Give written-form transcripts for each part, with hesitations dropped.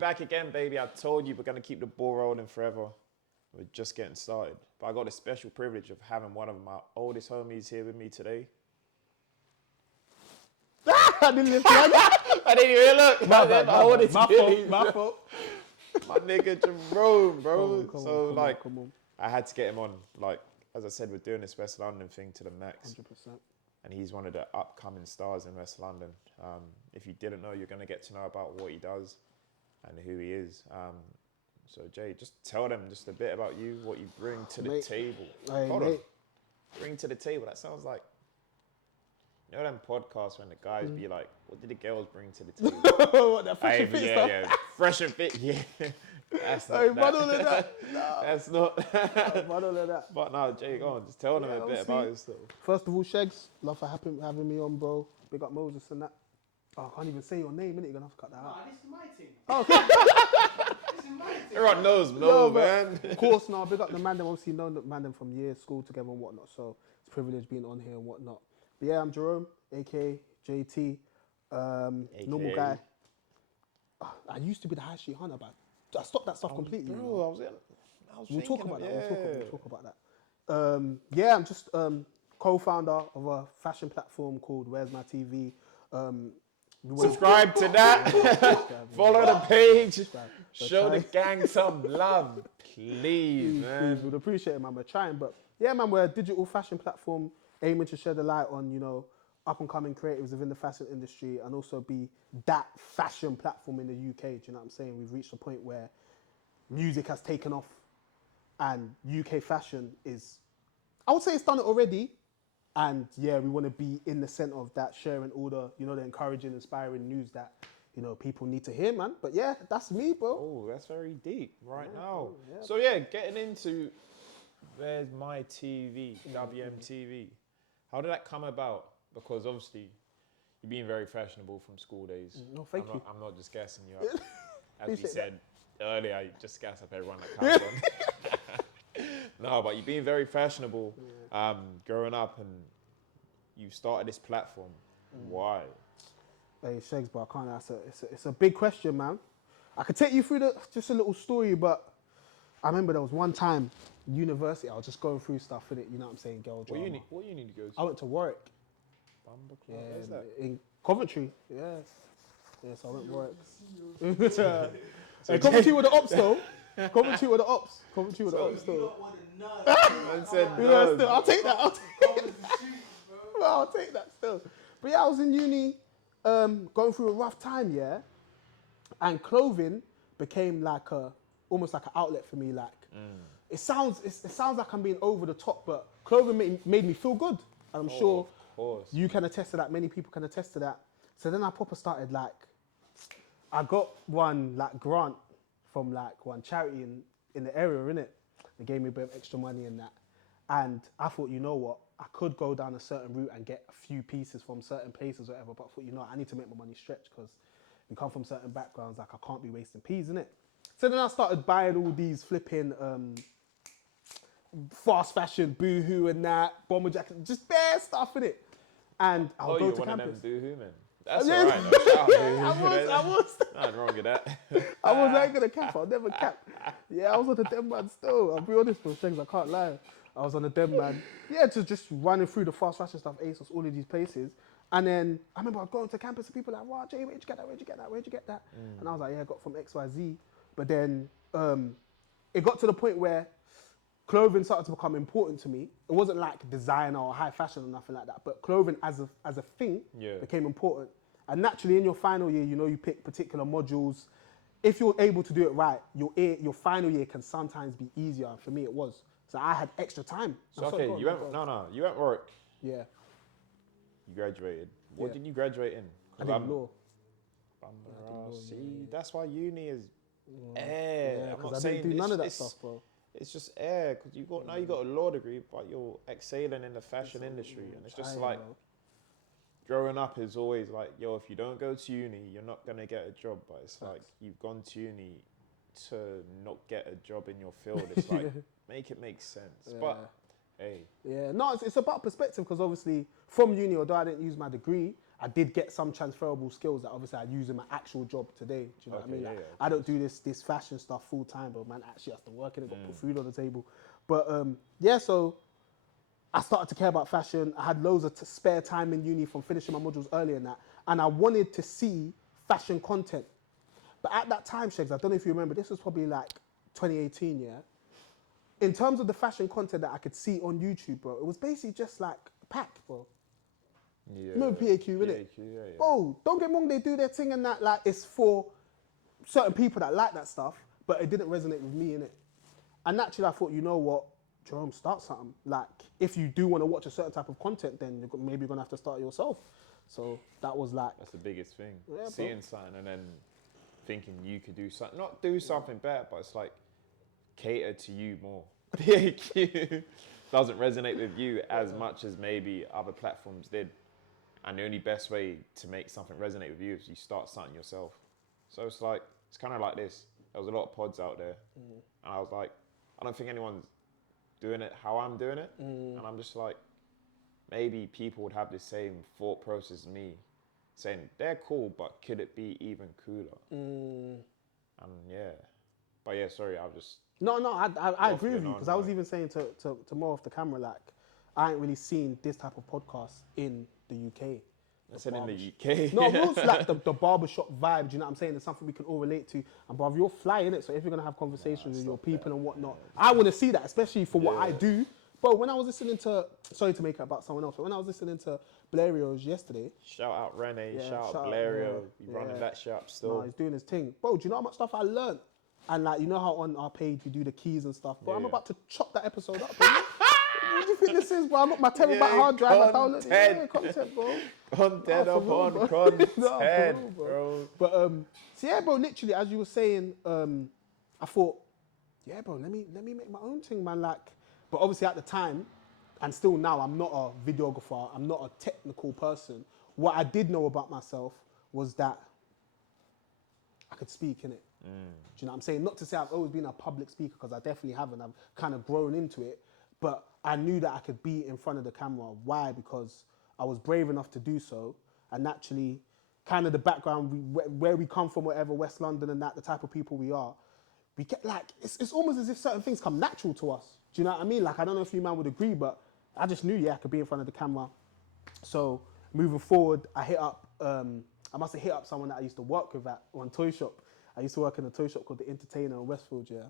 back again, baby. I told you we're going to keep the ball rolling forever. We're just getting started. But I got the special privilege of having one of my oldest homies here with me today. I didn't even I didn't even look. My fault. My nigga Jerome, bro. Come on. I had to get him on. Like, as I said, we're doing this West London thing to the max. 100%. And he's one of the upcoming stars in West London. If you didn't know, you're going to get to know about what he does and who he is. So, Jay, just tell them just a bit about you, what you bring to the table. Hold on. Bring to the table. That sounds like, you know them podcasts when the guys be like, what did the girls bring to the table? What, that fresh and fit stuff? Yeah, fresh and fit, yeah. That's not Hey, man, all of that. No. That's not. Man, all of that. But no, Jay, go on. Just tell them a bit about yourself. First of all, Shegs, love for having me on, bro. Big up Moses and that. Oh, I can't even say your name, innit? You're going to have to cut that out. This is my team. Oh, okay. This is my team. Everyone knows, man. Of course, no. Big up the man. Obviously, known the man from years, school together and whatnot. So it's a privilege being on here and whatnot. But yeah, I'm Jerome, a.k.a. JT. Normal guy. I used to be the high street hunter, but I stopped that stuff completely. Bro, We'll talk about that. We'll talk about that. Yeah, I'm just co-founder of a fashion platform called Where's My TV. Subscribe to that. Follow the page. Show the gang some love, please, man. Please, we'd appreciate it, man. We're trying, but yeah, man, we're a digital fashion platform aiming to shed a light on, you know, up and coming creatives within the fashion industry and also be that fashion platform in the UK. Do you know what I'm saying? We've reached a point where music has taken off and UK fashion is, I would say it's done it already. And yeah, we want to be in the center of that, sharing all the, you know, the encouraging, inspiring news that, you know, people need to hear, man. But yeah, that's me, bro. Oh, that's very deep now. Yeah. So yeah, getting into Where's My TV, WMTV. How did that come about? Because obviously, you're being very fashionable from school days. No, thank you. I'm not just gassing you up. As we said earlier, I just gas up everyone that comes on. No, but you've been very fashionable growing up and you started this platform. Why? Hey, Shegs, but I can't answer. It's a big question, man. I could take you through just a little story, but I remember there was one time, university, I was just going through stuff, innit? You know what I'm saying? Girl drama. What uni did you go to? I went to Warwick. Where's that? In Coventry. Yes. Yes, I went Warwick. Hey, Coventry with the ops, though. Coventry with the ops. Coventry with the ops, though. I'll take that. I'll take that still. But yeah, I was in uni, going through a rough time, yeah. And clothing became like almost like an outlet for me. Like, it sounds like I'm being over the top, but clothing made me feel good. And I'm sure you can attest to that. Many people can attest to that. So then I proper started like, I got one like grant from like one charity in the area, innit? They gave me a bit of extra money and that. And I thought, you know what? I could go down a certain route and get a few pieces from certain places or whatever, but I thought, you know, I need to make my money stretch because we come from certain backgrounds, like I can't be wasting peas, innit? So then I started buying all these flipping fast fashion, Boohoo and that, bomber jacket, just bare stuff, innit? And I'll go to campus. One of them Boohoo men. That's all right. No, shout out Boohoo. I was. Nothing wrong with that. I ain't gonna cap. I'll never cap. Yeah, I was on the dem man still. I'll be honest with things. I can't lie. I was on the dem man. Yeah, just running through the fast fashion stuff, ASOS, all of these places. And then I remember I was going to campus and people were like, wow, Jay, where'd you get that? Where'd you get that? Where'd you get that? And I was like, yeah, I got from XYZ. But then it got to the point where clothing started to become important to me. It wasn't like designer or high fashion or nothing like that, but clothing as a thing became important. And naturally in your final year, you know, you pick particular modules. If you're able to do it right, your final year can sometimes be easier. And for me, it was. So I had extra time. So okay, you went work. Yeah. You graduated. What did you graduate in? I did law. See, that's why uni is Yeah, because I didn't do none of that stuff, bro. It's just air, because you got a law degree, but you're excelling in the fashion industry, and it's just like growing up is always like, yo, if you don't go to uni, you're not gonna get a job. But it's like you've gone to uni to not get a job in your field. It's like make it make sense. But hey, no, it's about perspective, because obviously from uni, although I didn't use my degree, I did get some transferable skills that obviously I use in my actual job today. Do you know what I mean? Like, I don't do this fashion stuff full time, but man actually has to work in it, got to put food on the table. But yeah, so I started to care about fashion. I had loads of spare time in uni from finishing my modules earlier and that, and I wanted to see fashion content. But at that time, Shegs, I don't know if you remember, this was probably like 2018, yeah? In terms of the fashion content that I could see on YouTube, bro, it was basically just like pack, bro. Yeah. Remember PAQ, innit? Yeah. Bro, don't get me wrong, they do their thing and that, like, it's for certain people that like that stuff, but it didn't resonate with me, innit? And naturally, I thought, you know what, Jerome, start something. Like, if you do want to watch a certain type of content, then maybe you're going to have to start it yourself. So that was like... That's the biggest thing. Yeah, seeing something and then thinking you could do something, not do something better, but it's like cater to you more. PAQ doesn't resonate with you as much as maybe other platforms did. And the only best way to make something resonate with you is you start something yourself. So it's like, it's kind of like this. There was a lot of pods out there. And I was like, I don't think anyone's doing it how I'm doing it. And I'm just like, maybe people would have the same thought process as me, saying they're cool, but could it be even cooler? And yeah, but yeah, sorry, I'll just... No, I agree with you, because I was even saying to more off the camera, like, I ain't really seen this type of podcast in the UK. I said in the UK. No, rules like the barbershop vibe, do you know what I'm saying? It's something we can all relate to. And bruv, you're fly, innit? So if you're going to have conversations with your people and whatnot, I want to see that, especially for what I do. Bro, when I was listening to, sorry to make it about someone else, but when I was listening to Blario's yesterday. Shout out Rene, shout out Blario. He's running that shop still. No, he's doing his thing. Bro, do you know how much stuff I learned? And like, you know how on our page we do the keys and stuff? Bro, I'm about to chop that episode up, bro. What do you think this is, bro? I'm not my terabyte hard drive. I download content, bro. Content upon content, bro. But so yeah, bro. Literally, as you were saying, I thought, yeah, bro. Let me make my own thing, man. Like, but obviously at the time, and still now, I'm not a videographer. I'm not a technical person. What I did know about myself was that I could speak, innit? Do you know what I'm saying? Not to say I've always been a public speaker, because I definitely haven't. I've kind of grown into it. But I knew that I could be in front of the camera. Why? Because I was brave enough to do so. And naturally, kind of the background, where we come from, whatever, West London and that, the type of people we are, we get like, it's almost as if certain things come natural to us. Do you know what I mean? Like, I don't know if you man would agree, but I just knew, yeah, I could be in front of the camera. So moving forward, I must have hit up someone that I used to work with at one toy shop. I used to work in a toy shop called The Entertainer in Westfield, yeah.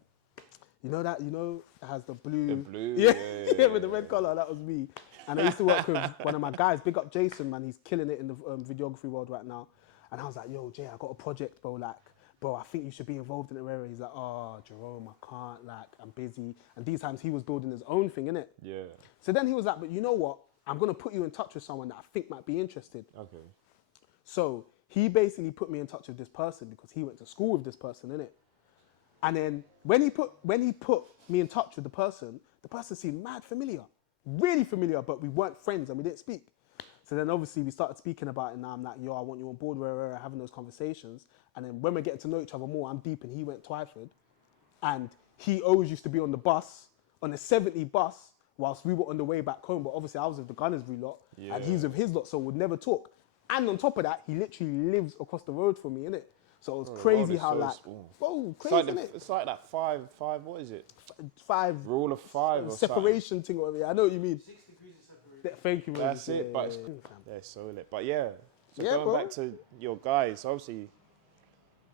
You know that, it has the blue. The blue, yeah, with the red colour, that was me. And I used to work with one of my guys, big up Jason, man, he's killing it in the videography world right now. And I was like, yo, Jay, I got a project, bro, like, bro, I think you should be involved in it. Where he's like, oh, Jerome, I can't, like, I'm busy. And these times he was building his own thing, innit? Yeah. So then he was like, but you know what? I'm going to put you in touch with someone that I think might be interested. Okay. So he basically put me in touch with this person because he went to school with this person, innit? And then when he put me in touch with the person seemed mad familiar, really familiar, but we weren't friends and we didn't speak. So then obviously we started speaking about it, and now I'm like, yo, I want you on board, we're having those conversations. And then when we're getting to know each other more, I'm deep and he went Twyford. And he always used to be on the bus, on the 70 bus, whilst we were on the way back home. But obviously I was with the Gunnersbury lot, and he's with his lot, so we'd never talk. And on top of that, he literally lives across the road from me, innit? So it was crazy how, like, bro, crazy, innit? It's like that five, what is it? Five. Rule of five or separation thing, or whatever. I know what you mean. 6 degrees of separation. Thank you, bro. That's it, but it's so lit. But yeah, so Yeah, going bro. back to your guys, obviously,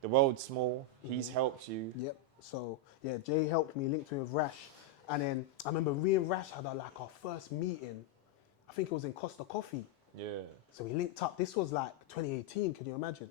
the world's small. He's helped you. Yep. So yeah, Jay helped me, linked me with Rash, and then I remember me and Rash had our first meeting. I think it was in Costa Coffee. Yeah. So we linked up. This was like 2018. Can you imagine?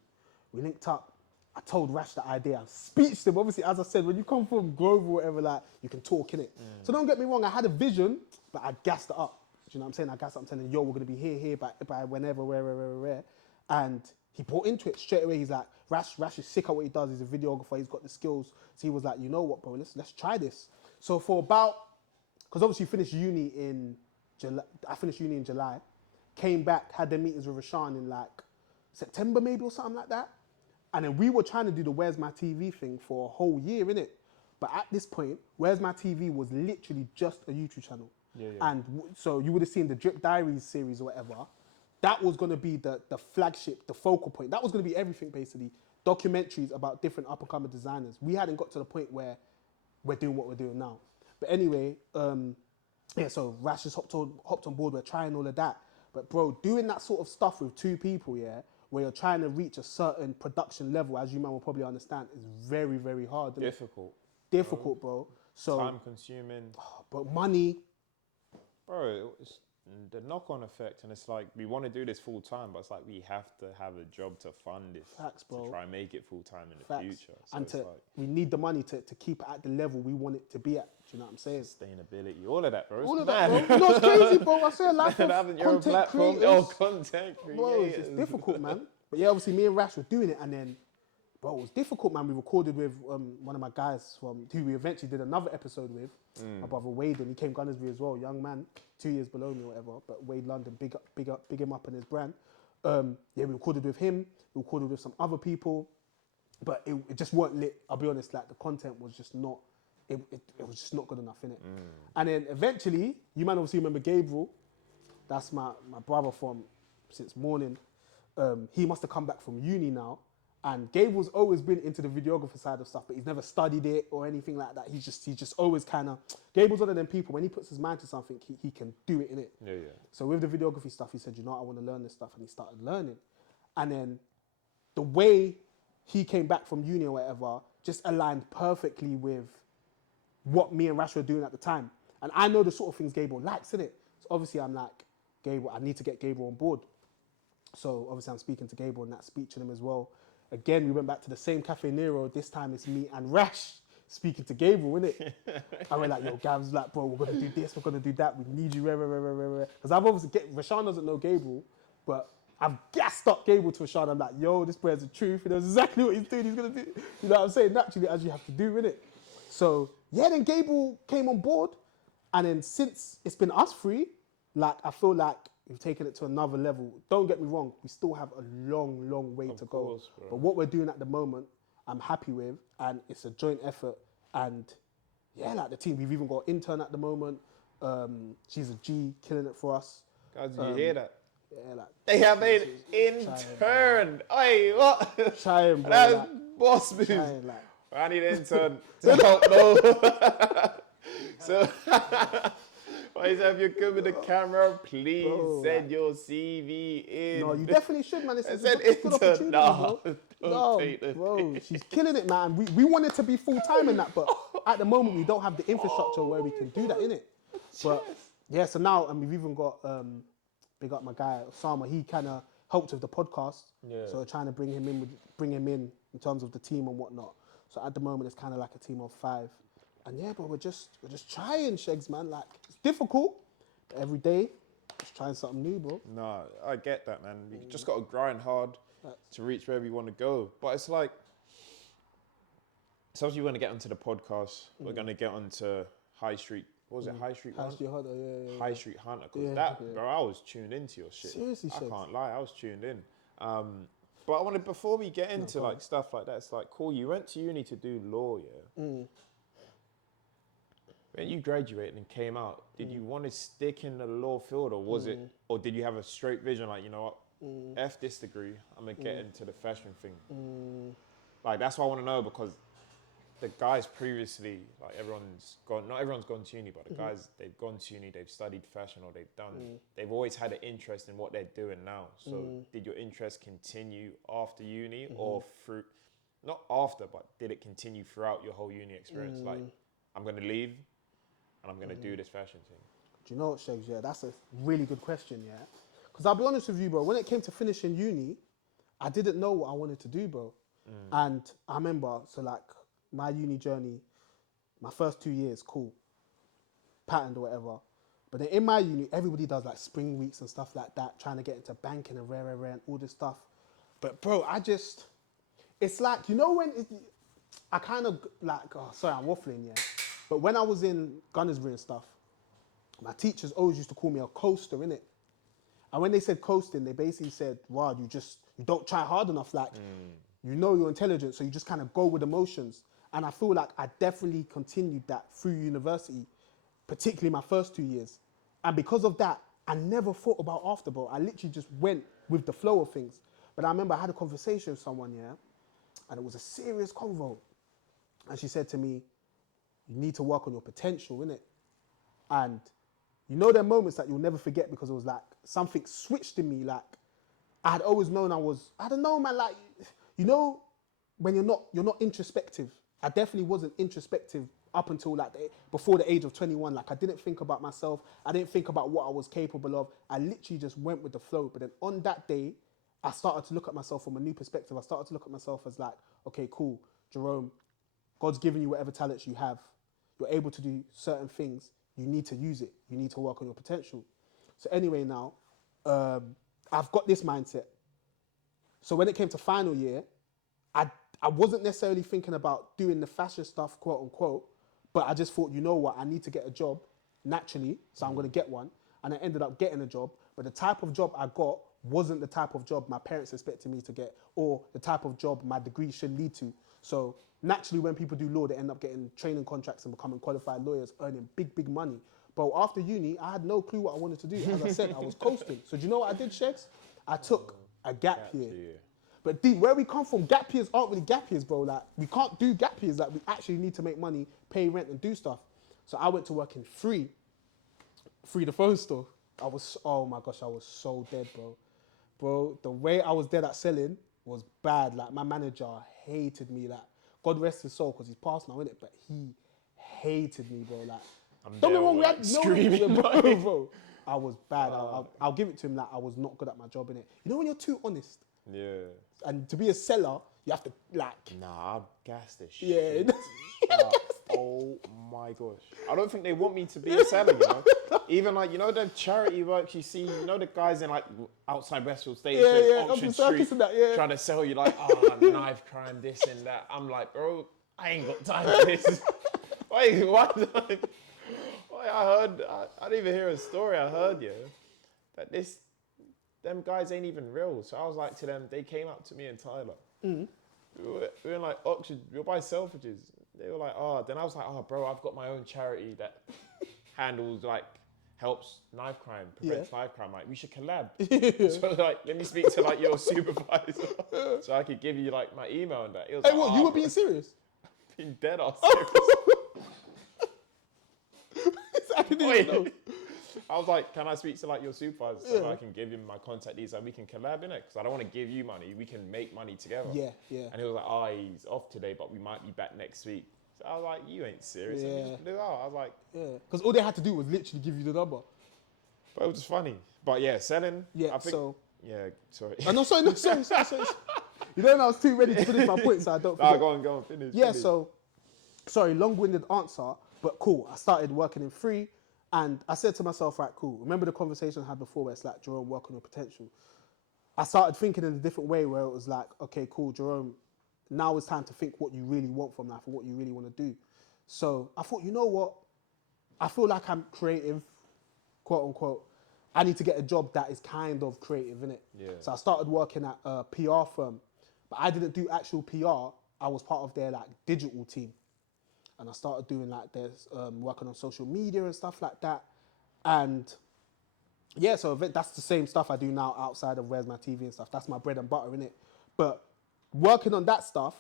We linked up. I told Rash the idea. I speeched him. Obviously, as I said, when you come from Grove or whatever, like, you can talk, innit? So don't get me wrong. I had a vision, but I gassed it up. Do you know what I'm saying? I gassed it up. I'm telling, yo, we're going to be here by whenever, where. And he bought into it straight away. He's like, Rash is sick at what he does. He's a videographer. He's got the skills. So he was like, you know what, bro? Let's try this. So for about, because obviously finished uni in July. I finished uni in July. Came back, had the meetings with Rashawn in like September maybe or something like that. And then we were trying to do the Where's My TV thing for a whole year, innit? But at this point, Where's My TV was literally just a YouTube channel. Yeah. And so you would have seen the Drip Diaries series or whatever. that was going to be the flagship, the focal point. That was going to be everything, basically. Documentaries about different up-and-coming designers. We hadn't got to the point where we're doing what we're doing now. But anyway, yeah, so Rash just hopped on board. We're trying all of that. But bro, doing that sort of stuff with two people, yeah, where you're trying to reach a certain production level, as you man will probably understand, is very, very hard. Isn't Difficult. it? Difficult, bro. So Time consuming. but money. Bro, it's the knock-on effect, and it's like we want to do this full time, but it's like we have to have a job to fund this. Facts, bro. To try and make it full time in the Facts. future. So And it's like we need the money to keep it at the level we want it to be at. Do you know what I'm saying? sustainability, all of that, bro. All It's of mad. that, bro. You know, it's crazy, bro. I say a lot Man, of having your own content platform, creators. content creators. Bro, it's difficult, man. But yeah, obviously me and Rash were doing it, and then, bro, it was difficult, man. We recorded with one of my guys from who we eventually did another episode with, my brother Wade, and he came Gunnersbury as well, young man, 2 years below me or whatever. But Wade London, big him up in his brand. Yeah, we recorded with him. We recorded with some other people, but it just weren't lit. I'll be honest, like the content was just not. It was just not good enough, innit? And then eventually, you man obviously remember Gabriel. That's my brother from since morning. He must have come back from uni now. And Gabriel's always been into the videographer side of stuff, but he's never studied it or anything like that. He's just always kind of... Gabriel's one of them people, when he puts his mind to something, he can do it, innit? Yeah. So with the videography stuff, he said, you know what, I want to learn this stuff. And he started learning. And then the way he came back from uni or whatever just aligned perfectly with what me and Rash were doing at the time. And I know the sort of things Gabriel likes, innit? So obviously I'm like, Gabriel, I need to get Gabriel on board. So obviously I'm speaking to Gabriel and that, speech to him as well. Again, we went back to the same Cafe Nero. This time it's me and Rash speaking to Gabriel, innit? And we're like, yo, Gav's like, bro, we're going to do this, we're going to do that. We need you, because I've obviously, Rashawn doesn't know Gabriel, but I've gassed up Gabriel to Rashawn. I'm like, yo, this boy has the truth. He knows exactly what he's doing. He's going to do, you know what I'm saying? Naturally, as you have to do, innit? So, yeah, then Gabriel came on board. And then since it's been us three, like, I feel like we've taken it to another level. Don't get me wrong, we still have a long, long way to go. Bro. But what we're doing at the moment, I'm happy with, and it's a joint effort. And yeah, like the team, we've even got an intern at the moment. She's a G, killing it for us. Guys, did you hear that? Yeah, like They have an intern. Oi, what? trying, bro. That's Like, boss move. trying, like. I need an intern to help know. So, boys, if you're good with the camera, please send your CV in. No, you definitely should, man. It's a Send good opportunity, intern. bro. Don't take the Bro, she's killing it, man. We want it to be full time in that, but at the moment we don't have the infrastructure where we can do that, innit? But yeah, so now, and we've even got big up my guy Osama. He kind of helped with the podcast, so we're trying to bring him in terms of the team and whatnot. So at the moment it's kind of like a team of 5, and yeah, but we're just trying, Shegs, man. Like it's difficult, but every day just trying something new, bro. No, I get that, man. You just got to grind hard to reach wherever you want to go. But it's like, so as you want to get onto the podcast, we're going to get onto High Street. What was it? High Street Hunter? High Street Hunter. Because bro, I was tuned into your shit. Seriously, I Shegs. can't lie, I was tuned in. But I wanted, before we get into like stuff like that, it's like, cool, you went to uni to do law, yeah? When you graduated and came out, did you want to stick in the law field, or was it, or did you have a straight vision, like, you know what, F this degree, I'm gonna get into the fashion thing? Like, that's what I want to know, because the guys previously, like, not everyone's gone to uni, but the guys, they've gone to uni, they've studied fashion, or they've always had an interest in what they're doing now. So did your interest continue after uni, or through, not after, but did it continue throughout your whole uni experience? Like, I'm going to leave and I'm going to do this fashion thing. Do you know what, Shegs? Yeah, that's a really good question, yeah? Because I'll be honest with you, bro, when it came to finishing uni, I didn't know what I wanted to do, bro. And I remember, so like, my uni journey, my first 2 years, cool, patterned or whatever. But then in my uni, everybody does like spring weeks and stuff like that, trying to get into banking and rare and all this stuff. But bro, it's like, you know when, I kind of like, oh, sorry, I'm waffling, yeah. But when I was in Gunnersbury and stuff, my teachers always used to call me a coaster, innit? And when they said coasting, they basically said, wow, you don't try hard enough, like, you know you're intelligent, so you just kind of go with emotions. And I feel like I definitely continued that through university, particularly my first 2 years. And because of that, I never thought about after, bro. I literally just went with the flow of things. But I remember I had a conversation with someone, yeah, and it was a serious convo. And she said to me, you need to work on your potential, innit? And you know, there are moments that you'll never forget because it was like something switched in me. Like I had always known I don't know, man. Like, you know, when you're not introspective. I definitely wasn't introspective up until like before the age of 21. Like I didn't think about myself. I didn't think about what I was capable of. I literally just went with the flow. But then on that day, I started to look at myself from a new perspective. I started to look at myself as like, okay, cool, Jerome, God's given you whatever talents you have. You're able to do certain things. You need to use it. You need to work on your potential. So anyway, now, I've got this mindset. So when it came to final year, I wasn't necessarily thinking about doing the fashion stuff, quote unquote, but I just thought, you know what, I need to get a job naturally, so I'm going to get one. And I ended up getting a job, but the type of job I got wasn't the type of job my parents expected me to get or the type of job my degree should lead to. So naturally, when people do law, they end up getting training contracts and becoming qualified lawyers, earning big money. But after uni, I had no clue what I wanted to do. As I said, I was coasting. So do you know what I did, Shegs? I took a gap year. But D, where we come from, gap years aren't really gap years, bro. Like, we can't do gap years. Like, we actually need to make money, pay rent, and do stuff. So I went to work in Free the phone store. Oh my gosh, I was so dead, bro. Bro, the way I was dead at selling was bad. Like, my manager hated me. Like, God rest his soul, because he's passed now, innit? But he hated me, bro. Like, don't get me wrong, we had no screaming, bro. I was bad. I'll give it to him. Like, I was not good at my job, innit? You know when you're too honest? Yeah. And to be a seller, you have to, like... Nah, I'd gas this shit. Yeah. Oh my gosh. I don't think they want me to be a seller, you know? Even like, you know, the charity works you see, you know, the guys in like outside Westfield Station, Oxford Street, trying to sell you like, knife crime, this and that. I'm like, bro, I ain't got time for this. I didn't even hear a story. I heard, that them guys ain't even real. So I was like to them, they came up to me and Tyler. Mm. We were in like Oxford, we were by Selfridges. They were like, then I was like, bro, I've got my own charity that handles like, helps knife crime, prevents knife crime. Like, we should collab. So like, let me speak to like your supervisor so I could give you like my email and that. It was hey, what, you were being serious? Being dead ass serious. I was like, can I speak to like your supervisor so I can give him my contact details and we can collab in it? Because I don't want to give you money. We can make money together. Yeah. And he was like, he's off today, but we might be back next week. So I was like, you ain't serious. Yeah. And we just blew out. I was like... Yeah. Because all they had to do was literally give you the number. But it was just funny. But yeah, selling... Yeah, I think, so... Yeah, sorry. No, sorry. You know, I was too ready to finish my point, so I don't forget. Go on, finish. Yeah, so... Sorry, long-winded answer, but cool. I started working in Free. And I said to myself, right, cool. Remember the conversation I had before where it's like, Jerome, work on your potential. I started thinking in a different way where it was like, okay, cool, Jerome, now it's time to think what you really want from life and what you really want to do. So I thought, you know what? I feel like I'm creative, quote unquote. I need to get a job that is kind of creative, innit? Yeah. So I started working at a PR firm, but I didn't do actual PR. I was part of their like digital team. And I started doing like this, working on social media and stuff like that. And yeah, so that's the same stuff I do now outside of Where's My TV and stuff. That's my bread and butter, innit? But working on that stuff,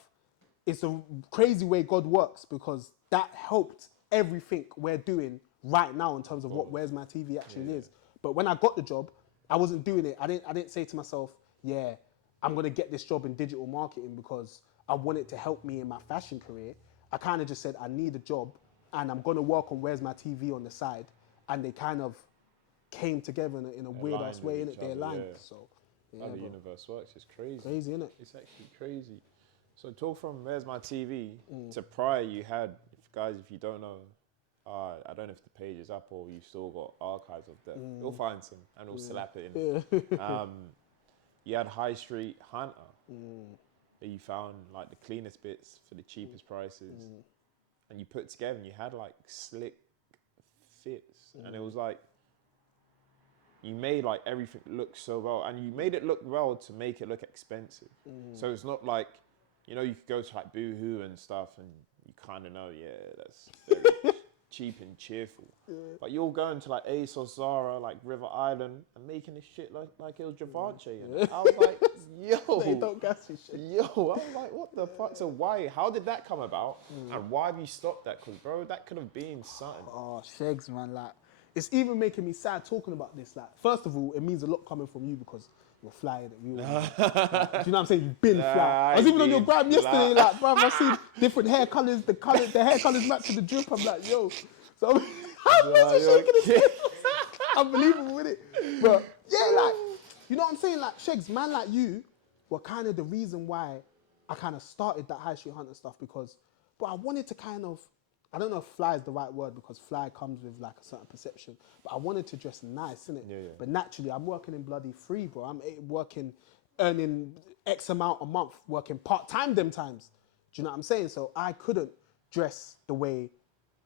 it's a crazy way God works because that helped everything we're doing right now in terms of what Where's My TV actually is. But when I got the job, I wasn't doing it. I didn't say to myself, I'm gonna get this job in digital marketing because I want it to help me in my fashion career. I kind of just said, I need a job and I'm going to work on Where's My TV on the side. And they kind of came together in a weird ass way, innit? They aligned. Yeah. So, how the universe works is crazy. Crazy, innit? It's actually crazy. So talk from Where's My TV to prior you had, if you don't know, I don't know if the page is up or you've still got archives of them. You'll find some and we'll slap it in. You had High Street Hunter. That you found like the cleanest bits for the cheapest prices and you put together and you had like slick fits and it was like you made like everything look so well and you made it look well to make it look expensive. So it's not like, you know, you could go to like Boohoo and stuff and you kind of know, that's very cheap and cheerful. But you're going to like Ace or Zara, like River Island, and making this shit like it was Givenchy. And I was like, yo. They don't gas you shit. Yo, I was like, what the fuck? So why, how did that come about? And why have you stopped that? Because bro, that could have been something. Oh, Shegs, man, like, it's even making me sad talking about this. Like, first of all, it means a lot coming from you because you're flying it. You know, like, do you know what I'm saying? You've been fly. I was even on your gram yesterday, like, bruv, I see different hair colours. The hair colours match to the drip. I'm like, yo. So I'm shaking his head. Unbelievable, isn't it? But yeah, like, you know what I'm saying? Like, Shegs, man, like you were kind of the reason why I kind of started that high street hunter stuff because, but I wanted to kind of, I don't know if fly is the right word because fly comes with like a certain perception, but I wanted to dress nice, innit? Yeah. But naturally, I'm working in bloody free, bro. I'm working, earning X amount a month, working part-time them times. Do you know what I'm saying? So I couldn't dress the way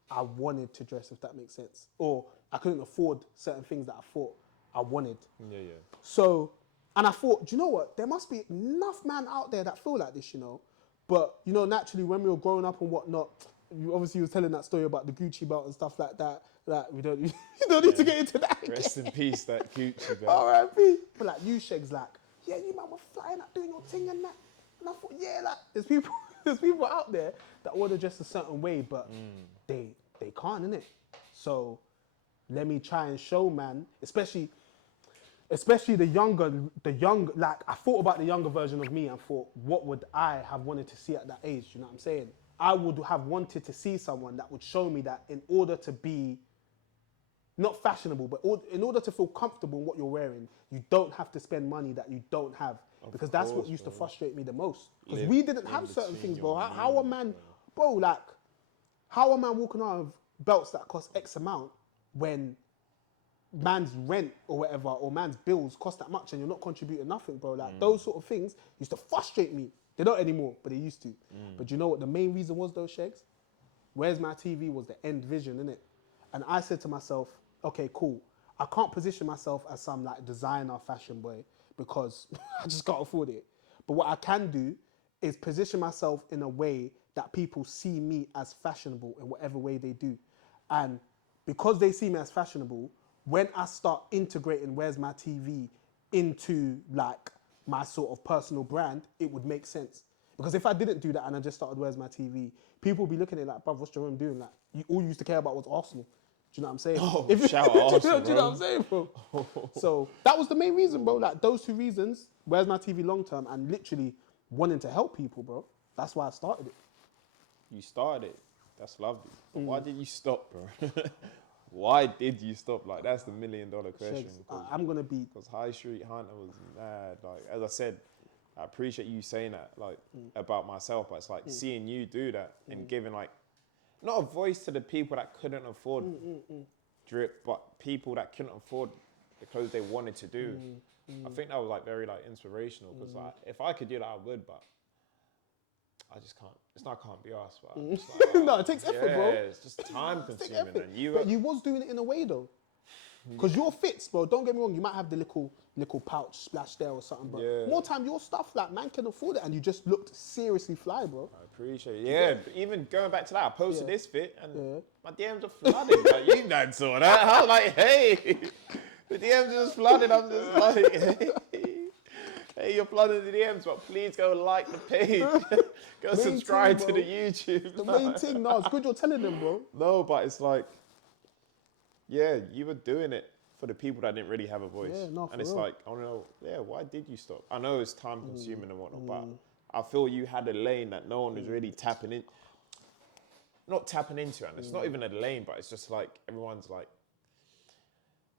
I wanted to dress, if that makes sense. Or I couldn't afford certain things that I thought I wanted. Yeah. So, and I thought, do you know what? There must be enough man out there that feel like this, you know? But, you know, naturally, when we were growing up and whatnot, you obviously was telling that story about the Gucci belt and stuff like that. Like, we don't, you don't need to get into that. Rest in peace, that Gucci belt. R.I.P. But like, you Shegs, like, yeah, you man were flying up doing your thing and that. And I thought, yeah, like, there's people out there that want to dress a certain way, but they can't, innit? So let me try and show, man, especially the young, like, I thought about the younger version of me and thought, what would I have wanted to see at that age? You know what I'm saying? I would have wanted to see someone that would show me that in order to be not fashionable, but in order to feel comfortable in what you're wearing, you don't have to spend money that you don't have. Because that's what used to frustrate me the most. Because we didn't have certain things, bro. How a man walking around with belts that cost X amount when man's rent or whatever, or man's bills cost that much and you're not contributing nothing, bro. Like, those sort of things used to frustrate me. They don't anymore, but they used to. But do you know what the main reason was, though, Shegs? Where's My TV was the end vision, innit? And I said to myself, okay, cool. I can't position myself as some, like, designer fashion boy because I just can't afford it. But what I can do is position myself in a way that people see me as fashionable in whatever way they do. And because they see me as fashionable, when I start integrating Where's My TV into, like, my sort of personal brand, it would make sense. Because if I didn't do that and I just started Where's My TV, people would be looking at it like, bruv, what's Jerome doing? Like, all you used to care about was Arsenal. Do you know what I'm saying? Oh, shout out Arsenal, do you know what I'm saying, bro? So that was the main reason, bro. Like, those two reasons, Where's My TV long term and literally wanting to help people, bro. That's why I started it. You started it. That's lovely. But why did you stop, bro? Why did you stop? Like, that's the $1 million question. I'm going to be... Because High Street Hunter was mad. Like, as I said, I appreciate you saying that, like, about myself, but it's like seeing you do that and giving, like, not a voice to the people that couldn't afford drip, but people that couldn't afford the clothes they wanted to do. I think that was, like, very, like, inspirational because, like, if I could do that, I would, but I just can't. It's not can't be asked, but I'm just like, no, it takes effort, bro. It's just time consuming. And but you was doing it in a way, though. Because your fits, bro, don't get me wrong, you might have the little pouch splash there or something, but more time, your stuff, like, man can afford it, and you just looked seriously fly, bro. I appreciate it. Yeah, even going back to that, I posted this fit, and my DMs are flooded. Like, you done saw that. I was like, hey, the DMs just flooded. I'm just like, hey, you're flooding the DMs, but please go like the page. Go subscribe to the YouTube. The main thing, no, it's good you're telling them, bro. No, but it's like, yeah, you were doing it for the people that didn't really have a voice. Yeah, no, and it's real. like, I don't know, why did you stop? I know it's time consuming and whatnot, but I feel you had a lane that no one was really tapping in. Not tapping into, and it's not even a lane, but it's just like, everyone's like,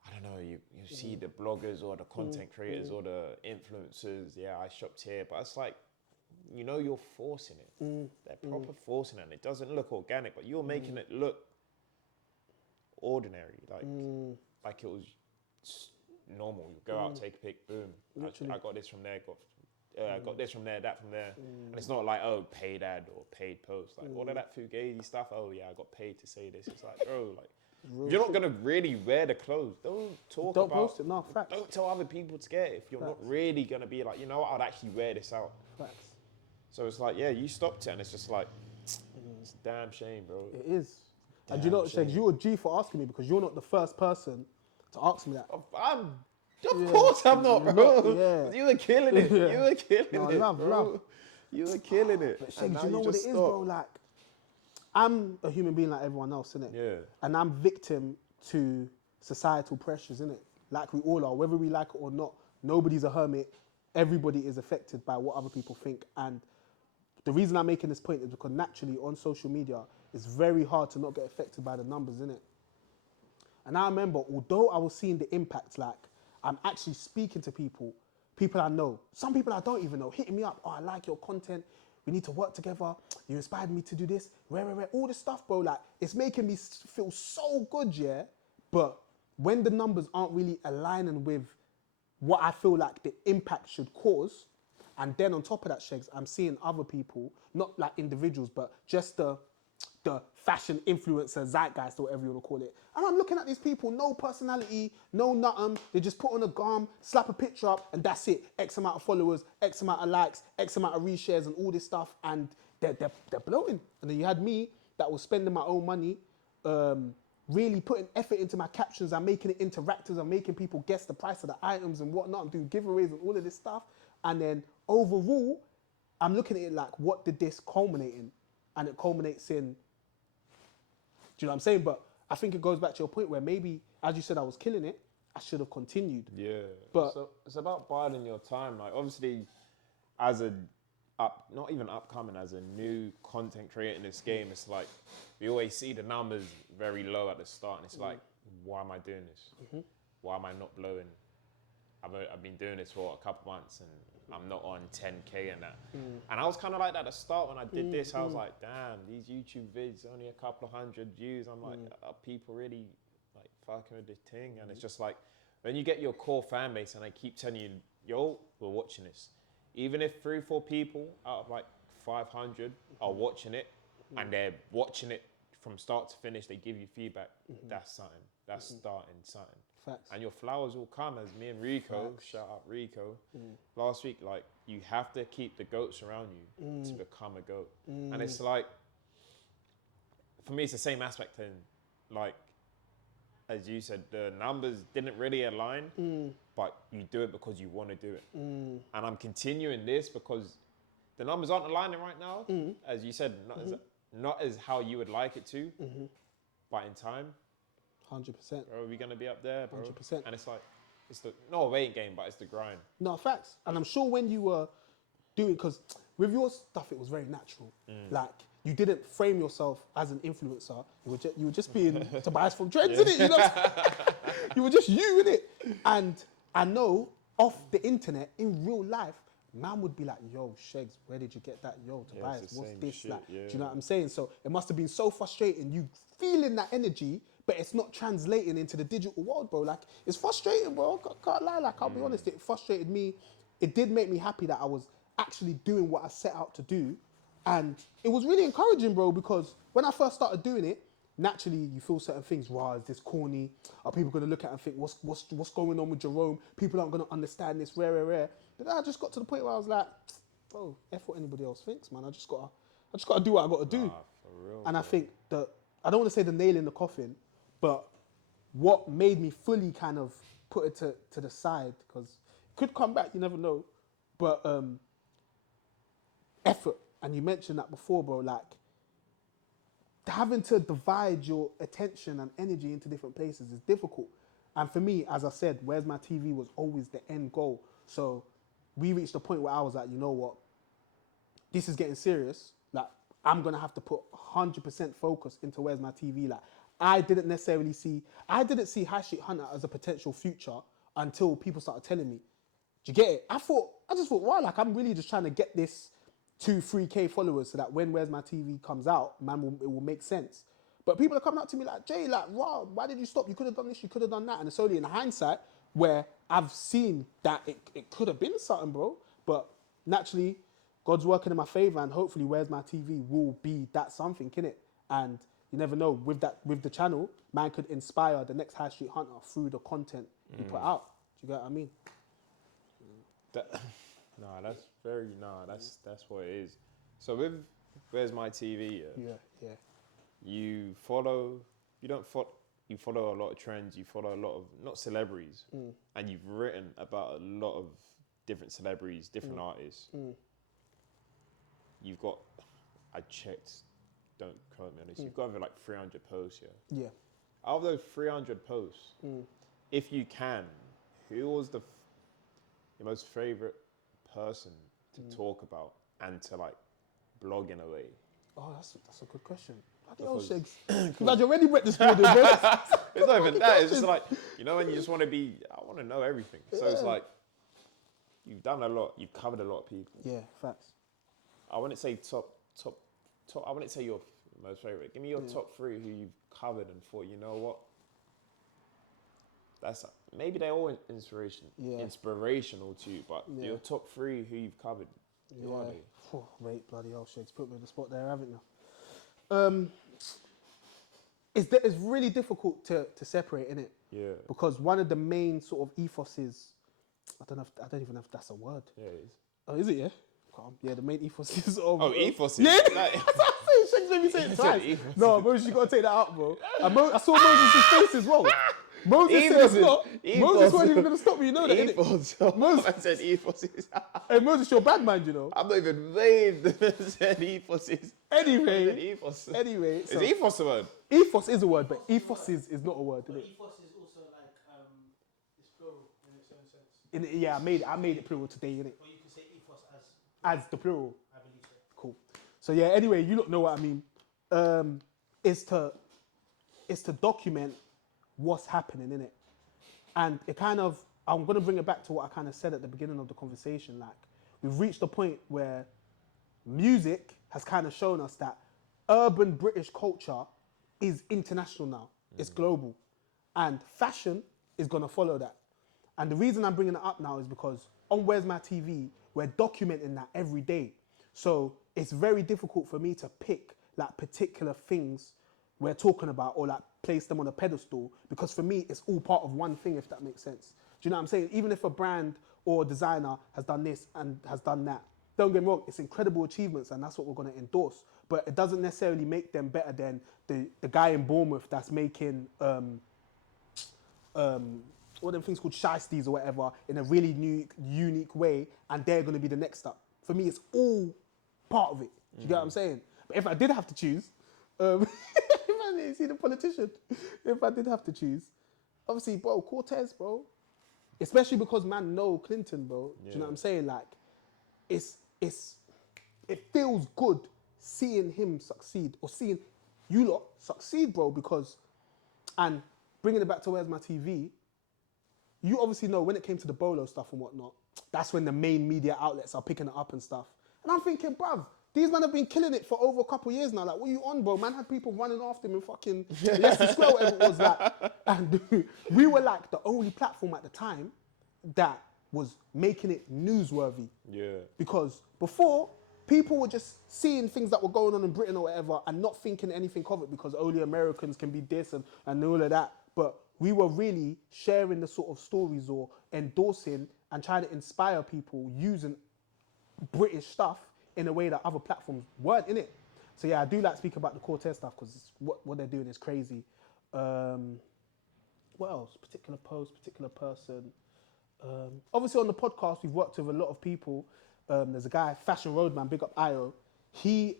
I don't know, you see the bloggers or the content creators or the influencers, yeah, I shopped here, but it's like, you know, you're forcing it. They're proper forcing it, and it doesn't look organic, but you're making it look ordinary, like it was normal. You go out, take a pic, boom. I got this from there, got this from there, that from there. And it's not like, oh, paid ad or paid post. Like, all of that fugazi stuff, oh yeah, I got paid to say this. It's like, bro, like, if you're not going to really wear the clothes, don't post it, no, facts. Don't tell other people to get it if you're not really going to be like, you know what, I'd actually wear this out. Facts. So it's like, yeah, you stopped it, and it's just like, it's a damn shame, bro. It is. And you know, shame. Shegs, you're a G for asking me because you're not the first person to ask me that. Of course I'm not, bro. Yeah. You were killing it. Yeah. You were killing No, it, love, bro. love. You were killing it. But And Shegs, now you know what it just is, stop. bro? Like, I'm a human being like everyone else, innit? Yeah. And I'm victim to societal pressures, innit? Like we all are, whether we like it or not. Nobody's a hermit. Everybody is affected by what other people think. And the reason I'm making this point is because naturally on social media, it's very hard to not get affected by the numbers, innit? And I remember, although I was seeing the impact, like, I'm actually speaking to people I know, some people I don't even know, hitting me up, oh, I like your content, we need to work together, you inspired me to do this, all this stuff, bro, like, it's making me feel so good, yeah? But when the numbers aren't really aligning with what I feel like the impact should cause, and then on top of that, Shegs, I'm seeing other people, not like individuals, but just the fashion influencer zeitgeist or whatever you want to call it. And I'm looking at these people, no personality, no nothing. They just put on a garm, slap a picture up, and that's it. X amount of followers, X amount of likes, X amount of reshares, and all this stuff. And they're blowing. And then you had me that was spending my own money, really putting effort into my captions. I'm making it interactive. I'm making people guess the price of the items and whatnot. I'm doing giveaways and all of this stuff. And then overall, I'm looking at it like, what did this culminate in? And it culminates in, do you know what I'm saying? But I think it goes back to your point where maybe, as you said, I was killing it. I should have continued. Yeah. But so it's about biding your time. Like, obviously, not even upcoming, as a new content creator in this game, it's like, we always see the numbers very low at the start. And it's like, why am I doing this? Why am I not blowing? I've been doing this for a couple months and I'm not on 10K and that. And I was kind of like that at the start when I did this. I was like, damn, these YouTube vids, only a couple of hundred views. I'm like, are people really like fucking with this thing? And it's just like, when you get your core fan base and they keep telling you, yo, we're watching this. Even if 3 or 4 people out of like 500 are watching it and they're watching it from start to finish, they give you feedback, that's something. That's starting something. Facts. And your flowers will come, as me and Rico, shout out Rico, last week, like, you have to keep the goats around you to become a goat. And it's like, for me, it's the same aspect in, like, as you said, the numbers didn't really align, but you do it because you want to do it. And I'm continuing this because the numbers aren't aligning right now, as you said, not as how you would like it to, but in time, 100%. bro, are we going to be up there, bro? 100%. And it's like, it's not a waiting game, but it's the grind. No, facts. And I'm sure when you were doing, because with your stuff, it was very natural. Like, you didn't frame yourself as an influencer. You were just being Tobias from Trends, innit? You know what I'm saying? You were just you, innit? And I know off the internet, in real life, man would be like, yo, Shegs, where did you get that? Yo, Tobias, what's this? Shit, like, do you know what I'm saying? So it must have been so frustrating. You feeling that energy, but it's not translating into the digital world, bro. Like, it's frustrating, bro. Can't lie. Like, I'll be honest, it frustrated me. It did make me happy that I was actually doing what I set out to do. And it was really encouraging, bro, because when I first started doing it, naturally you feel certain things. Wow, is this corny? Are people going to look at it and think, what's going on with Jerome? People aren't going to understand this, rare. But then I just got to the point where I was like, bro, F what anybody else thinks, man. I just gotta do what I gotta do. For real, and bro. I think that, I don't want to say the nail in the coffin, but what made me fully kind of put it to the side, because it could come back, you never know, but effort. And you mentioned that before, bro, like, having to divide your attention and energy into different places is difficult. And for me, as I said, Where's My TV was always the end goal. So we reached a point where I was like, you know what, this is getting serious. Like, I'm going to have to put 100% focus into Where's My TV. Like, I didn't see High Street Hunter as a potential future until people started telling me. Do you get it? I just thought, wow, like, I'm really just trying to get this 2-3K followers so that when Where's My TV comes out, man, it will make sense. But people are coming up to me like, Jay, like, wow, why did you stop? You could have done this, you could have done that. And it's only in hindsight where I've seen that it could have been something, bro. But naturally, God's working in my favor, and hopefully Where's My TV will be that something, innit? And you never know, with the channel, man could inspire the next High Street Hunter through the content he put out. Do you get what I mean? That's what it is. So with Where's My TV? Yeah. you follow, you don't follow, you follow a lot of trends, you follow a lot of, not celebrities, and you've written about a lot of different celebrities, different artists. You've got, I checked, don't quote me on this, you've got over like 300 posts, Yeah. Out of those 300 posts, if you can, who was your most favorite person to talk about and to like blog in a way? Oh, that's a good question. Bloody hell, Shiggs. Glad you already went this building, bro. It's not even that. It's just like, you know, when you just want to be, I want to know everything. So it's like, you've done a lot. You've covered a lot of people. Yeah, facts. I wouldn't say top. I wouldn't say your most favorite. Give me your top 3 who you've covered and thought, you know what? That's maybe they're all inspirational to you, but your top 3 who you've covered. Who are they? Oh, wait, bloody hell, Shiggs. Put me on the spot there, haven't you? It's really difficult to separate, innit? Yeah. Because one of the main sort of ethoses, I don't even know if that's a word. Yeah, it is. Oh, is it? Yeah. Calm. Yeah, the main ethos is of. Oh, ethos. Yeah. Like, That's what I'm saying. Shiggs made me say it twice. No, Moses, you gotta take that out, bro. I saw Moses' face as well. Moses said it's not. Moses wasn't even gonna stop me. You know that, innit? Moses. I said ethos. Hey, Moses, you're a bad man, you know. I'm not even vain. Said ethos. Anyway, Is ethos a word? ethos is a word, but ethos is not a word, is it? Ethos is also like it's plural in its own sense. Yeah, I made it plural today, innit? Or you can say ethos As the plural. I believe so. Cool. So yeah, anyway, you don't know what I mean. It's to document what's happening, innit? And it kind of, I'm gonna bring it back to what I kind of said at the beginning of the conversation. Like, we've reached a point where music has kind of shown us that urban British culture is international now. It's global. And fashion is gonna follow that. And the reason I'm bringing it up now is because on Where's My TV, we're documenting that every day. So it's very difficult for me to pick like particular things we're talking about or like place them on a pedestal, because for me, it's all part of one thing, if that makes sense. Do you know what I'm saying? Even if a brand or a designer has done this and has done that, don't get me wrong, it's incredible achievements and that's what we're going to endorse. But it doesn't necessarily make them better than the guy in Bournemouth that's making all them things called shiesties or whatever in a really unique way, and they're going to be the next up. For me, it's all part of it. Do you get what I'm saying? But if I did have to choose, you see the politician, if I did have to choose, obviously, bro, Cortez, bro. Especially because man know Clinton, bro. Do you know what I'm saying? Like, it feels good seeing him succeed or seeing you lot succeed, bro, because, and bringing it back to Where's My TV, you obviously know when it came to the Bolo stuff and whatnot, that's when the main media outlets are picking it up and stuff. And I'm thinking, bruv, these men have been killing it for over a couple of years now. Like, what are you on, bro? Man had people running after him in fucking Leicester Square, whatever it was like. And we were like the only platform at the time that was making it newsworthy. Yeah. Because before, people were just seeing things that were going on in Britain or whatever and not thinking anything of it because only Americans can be this and all of that. But we were really sharing the sort of stories or endorsing and trying to inspire people using British stuff in a way that other platforms weren't, in it. So yeah, I do like to speak about the Cortez stuff because what they're doing is crazy. What else? Particular post, particular person. Obviously on the podcast, we've worked with a lot of people. There's a guy, Fashion Roadman, big up Io. He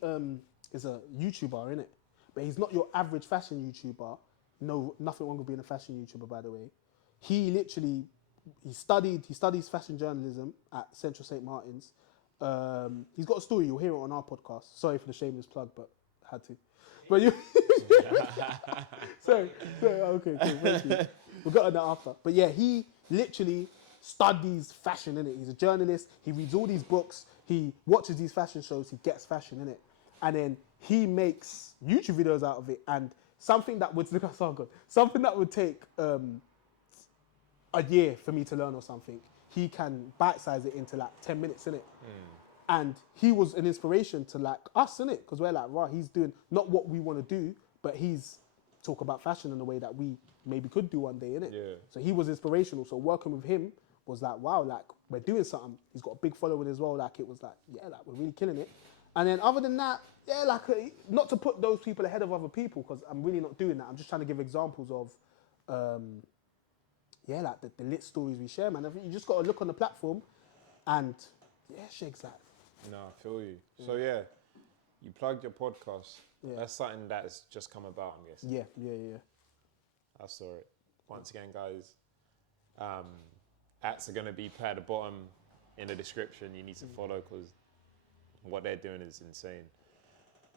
is a YouTuber, innit? But he's not your average fashion YouTuber. No, nothing wrong with being a fashion YouTuber, by the way. He studies fashion journalism at Central St. Martin's. He's got a story, you'll hear it on our podcast. Sorry for the shameless plug, but had to. But you sorry, okay, cool, thank you. We'll get on that after. But yeah, he literally studies fashion, innit? He's a journalist, he reads all these books, he watches these fashion shows, he gets fashion, innit? And then he makes YouTube videos out of it, and something that would take a year for me to learn or something, he can bite-size it into like 10 minutes, innit? And he was an inspiration to like us, innit? Because we're like, right, he's doing not what we want to do, but he's talk about fashion in a way that we maybe could do one day, innit? Yeah. So he was inspirational. So working with him was like, wow, like we're doing something. He's got a big following as well. Like it was like, yeah, like we're really killing it. And then other than that, yeah, like not to put those people ahead of other people because I'm really not doing that. I'm just trying to give examples of, yeah, like the lit stories we share, man. I think you just got to look on the platform, and yeah, Shakes like. No, I feel you. So yeah, you plugged your podcast. Yeah. That's something that's just come about, I'm guessing. Yeah. I saw it. Once again, guys, ads are going to be put at the bottom in the description. You need to follow because what they're doing is insane.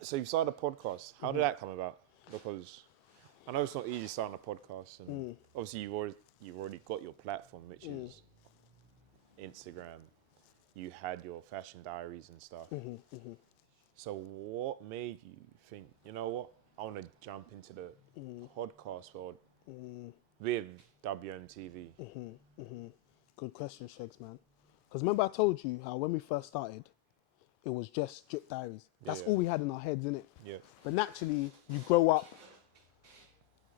So you started a podcast. How did that come about? Because I know it's not easy starting a podcast, and obviously you've already got your platform, which is Instagram. You had your fashion diaries and stuff. So what made you think, you know what, I want to jump into the podcast world with WMTV? Good question, Shags, man. Because remember I told you how when we first started, it was just drip diaries. That's all we had in our heads, innit? Yeah. But naturally, you grow up,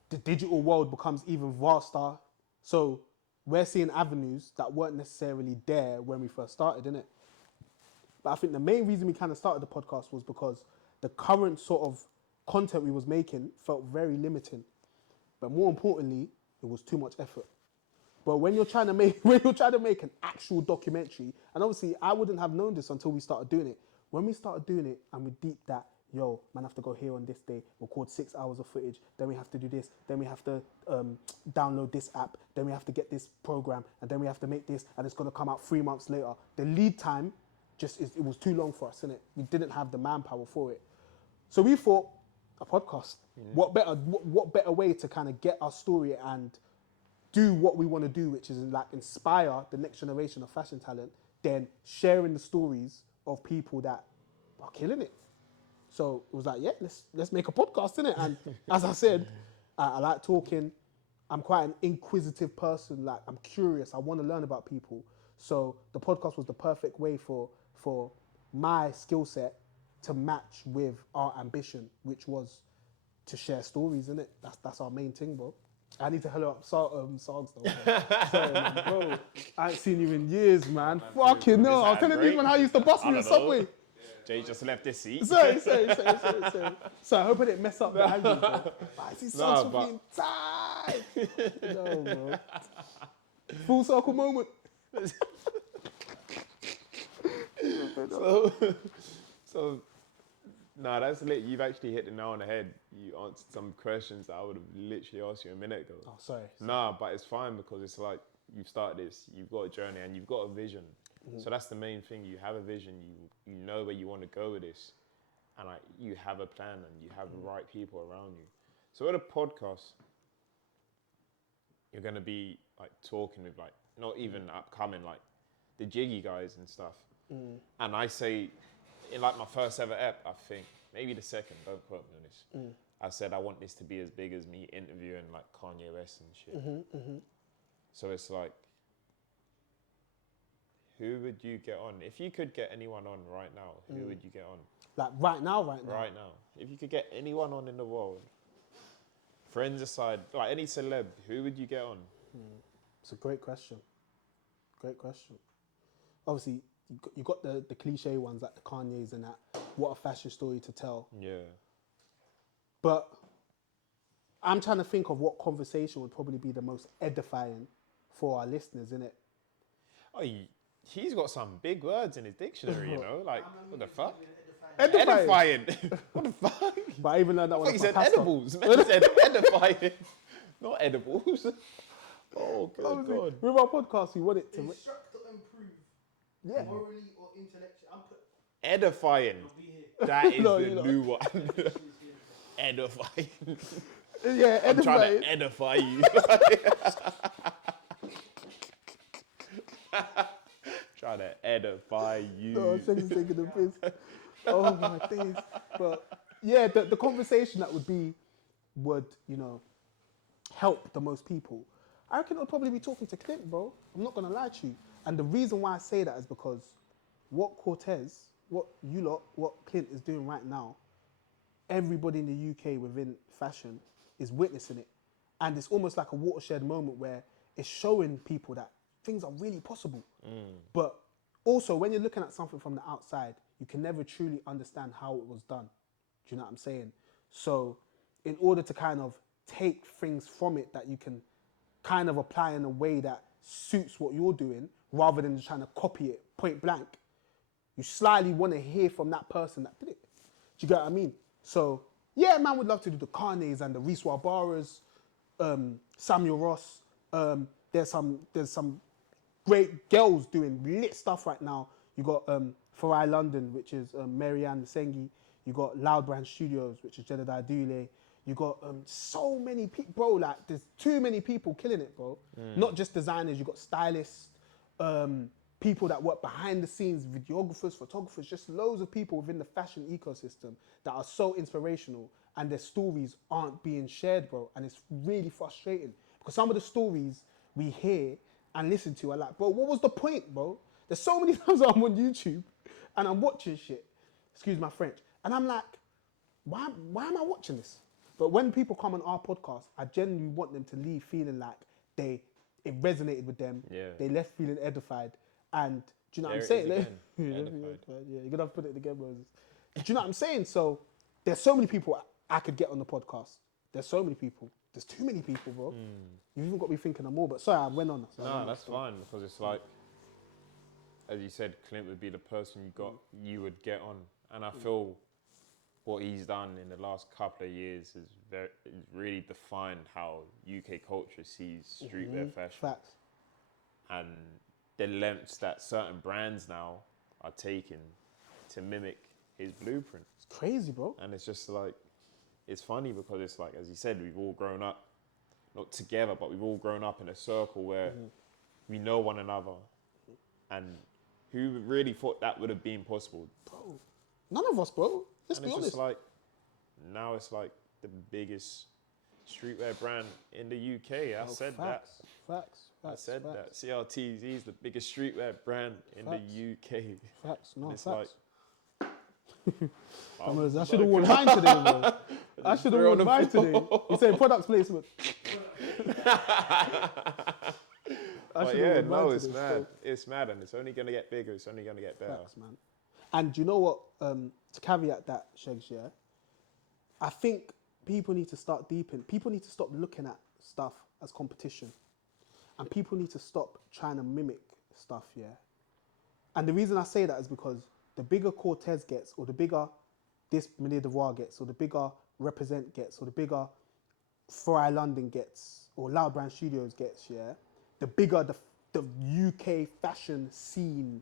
the digital world becomes even vaster. So we're seeing avenues that weren't necessarily there when we first started, innit? But I think the main reason we kind of started the podcast was because the current sort of content we was making felt very limiting. But more importantly, it was too much effort. But when you're trying to make an actual documentary, and obviously I wouldn't have known this until we started doing it. When we started doing it and we deeped that, yo, man, have to go here on this day, record 6 hours of footage, then we have to do this, then we have to download this app, then we have to get this program, and then we have to make this, and it's gonna come out 3 months later. The lead time it was too long for us, innit? We didn't have the manpower for it. So we thought, a podcast. What better way to kind of get our story and do what we want to do, which is like inspire the next generation of fashion talent, than sharing the stories of people that are killing it. So it was like, yeah, let's make a podcast, innit? And as I said, I like talking. I'm quite an inquisitive person. Like, I'm curious. I want to learn about people. So the podcast was the perfect way for my skill set to match with our ambition, which was to share stories, innit? That's our main thing, bro. I need to hello up Sargs though. Sorry, man, bro. I ain't seen you in years, man. Fucking no. I was telling these man how you used to bust me in the subway. Jay just left this seat. Sorry. So I hope I didn't mess up the angle, bro. I see Sargs fucking tight. No, bro. Full circle moment. So, nah, that's lit. You've actually hit the nail on the head. You answered some questions that I would have literally asked you a minute ago. Oh, sorry. Nah, but it's fine because it's like you've started this, you've got a journey and you've got a vision. So that's the main thing. You have a vision. You know where you want to go with this, and like you have a plan and you have the right people around you. So at a podcast, you're gonna be like talking with like not even upcoming like the jiggy guys and stuff. And I say, in like my first ever ep, I think, maybe the second, don't quote me on this, I said I want this to be as big as me interviewing like Kanye West and shit. So it's like, who would you get on? If you could get anyone on right now, who would you get on? Like right now? Right now. If you could get anyone on in the world, friends aside, like any celeb, who would you get on? It's a great question. Obviously, you got the cliche ones like the Kanyes and that. What a fashion story to tell. Yeah. But I'm trying to think of what conversation would probably be the most edifying for our listeners, innit? Oh, he's got some big words in his dictionary, you know? Like, what the fuck? Edifying. What the fuck? But I even learned that I one. thought he said edibles. Man, he said edifying. Not edibles. Oh, good God. With our podcast, we want it to... Instruct or improve. Yeah. Morally or intellectually. I'm put. Edifying. I'll be here. That is No, the you're not. new one. Edifying. Yeah, I'm trying edifying. to edify you. Trying to edify you. No, I'm taking the piss. Oh my days. But yeah, the conversation that would, you know, help the most people. I reckon it'll probably be talking to Clint, bro. I'm not gonna lie to you. And the reason why I say that is because what Cortez, what Clint is doing right now, everybody in the UK within fashion is witnessing it. And it's almost like a watershed moment where it's showing people that things are really possible. But also, when you're looking at something from the outside, you can never truly understand how it was done. Do you know what I'm saying? So in order to kind of take things from it that you can kind of apply in a way that suits what you're doing, rather than just trying to copy it point blank, you slightly want to hear from that person that did it. Do you get what I mean? So yeah, man would love to do the Kanes and the Reese Wabaras, Samuel Ross. There's some great girls doing lit stuff right now. You got Farai London, which is Marianne Sengi. You got Loud Brand Studios, which is Jedediah Dule. You got so many people, bro. Like, there's too many people killing it, bro. Not just designers. You got stylists, people that work behind the scenes, videographers, photographers, just loads of people within the fashion ecosystem that are so inspirational, and their stories aren't being shared, bro. And it's really frustrating because some of the stories we hear and listen to are like, bro, what was the point, bro? There's so many times I'm on YouTube and I'm watching shit, excuse my French, and I'm like, why am I watching this? But when people come on our podcast, I genuinely want them to leave feeling like it resonated with them. Yeah. They left feeling edified. And do you know what I'm There it saying? is again, Yeah, edified. yeah, you're gonna have to put it again, Moses. Do you know what I'm saying? So there's so many people I could get on the podcast. There's so many people. There's too many people, bro. You've even got me thinking of more. But sorry, I went on. No, that's fine, because it's like, as you said, Clint would be the person you would get on, and I feel what he's done in the last couple of years has really defined how UK culture sees streetwear fashion. Facts. And the lengths that certain brands now are taking to mimic his blueprint. It's crazy, bro. And it's just like, it's funny because it's like, as you said, we've all grown up, not together, but we've all grown up in a circle where we know one another. And who really thought that would have been possible? Bro, none of us, bro. Let's And be it's honest. just like, now it's like the biggest streetwear brand in the UK. I said Facts. that. I said that. CRTZ is the biggest streetwear brand in the UK. Facts, no, And it's facts. like, I should have worn mine today, bro. I should have worn mine today. You saying product placement? But yeah, no, it's mad. It's mad, and it's only going to get bigger. It's only going to get better. Facts, man. And do you know what? To caveat that, Shegs, yeah, I think people need to start deepening. People need to stop looking at stuff as competition, and people need to stop trying to mimic stuff. Yeah. And the reason I say that is because the bigger Cortez gets, or the bigger this Milieu Devoir gets, or the bigger Represent gets, or the bigger Farai London gets, or Loud Brand Studios gets, yeah, the bigger the UK fashion scene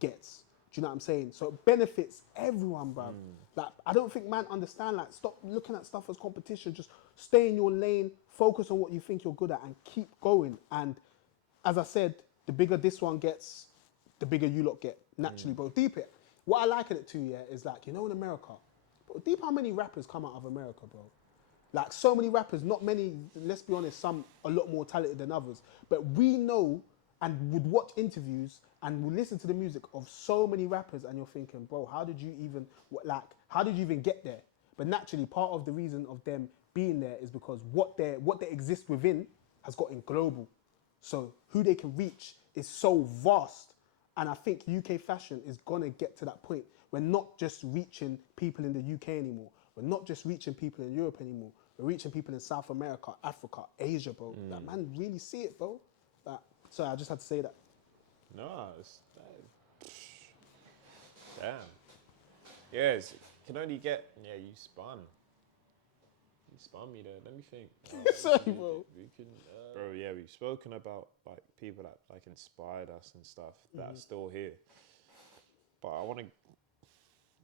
gets. Do you know what I'm saying? So it benefits everyone, bruv. Like, I don't think man understand, like, stop looking at stuff as competition. Just stay in your lane, focus on what you think you're good at, and keep going. And as I said, the bigger this one gets, the bigger you lot get, naturally, bro. Deep it. What I liken it to, yeah, is like, you know, in America, bro, deep how many rappers come out of America, bro. Like, so many rappers, not many, let's be honest, some a lot more talented than others. But we know and would watch interviews and would listen to the music of so many rappers, and you're thinking, bro, how did you even get there? But naturally, part of the reason of them being there is because what they exist within has gotten global. So who they can reach is so vast. And I think UK fashion is gonna get to that point. We're not just reaching people in the UK anymore. We're not just reaching people in Europe anymore. We're reaching people in South America, Africa, Asia, bro. That man really see it, bro. Sorry, I just had to say that. No, it's damn. Yes, can only get. Yeah, you spun. You spun me there. Let me think. Sorry, bro. We can, bro. Yeah, we've spoken about like people that like inspired us and stuff that are still here. But I want to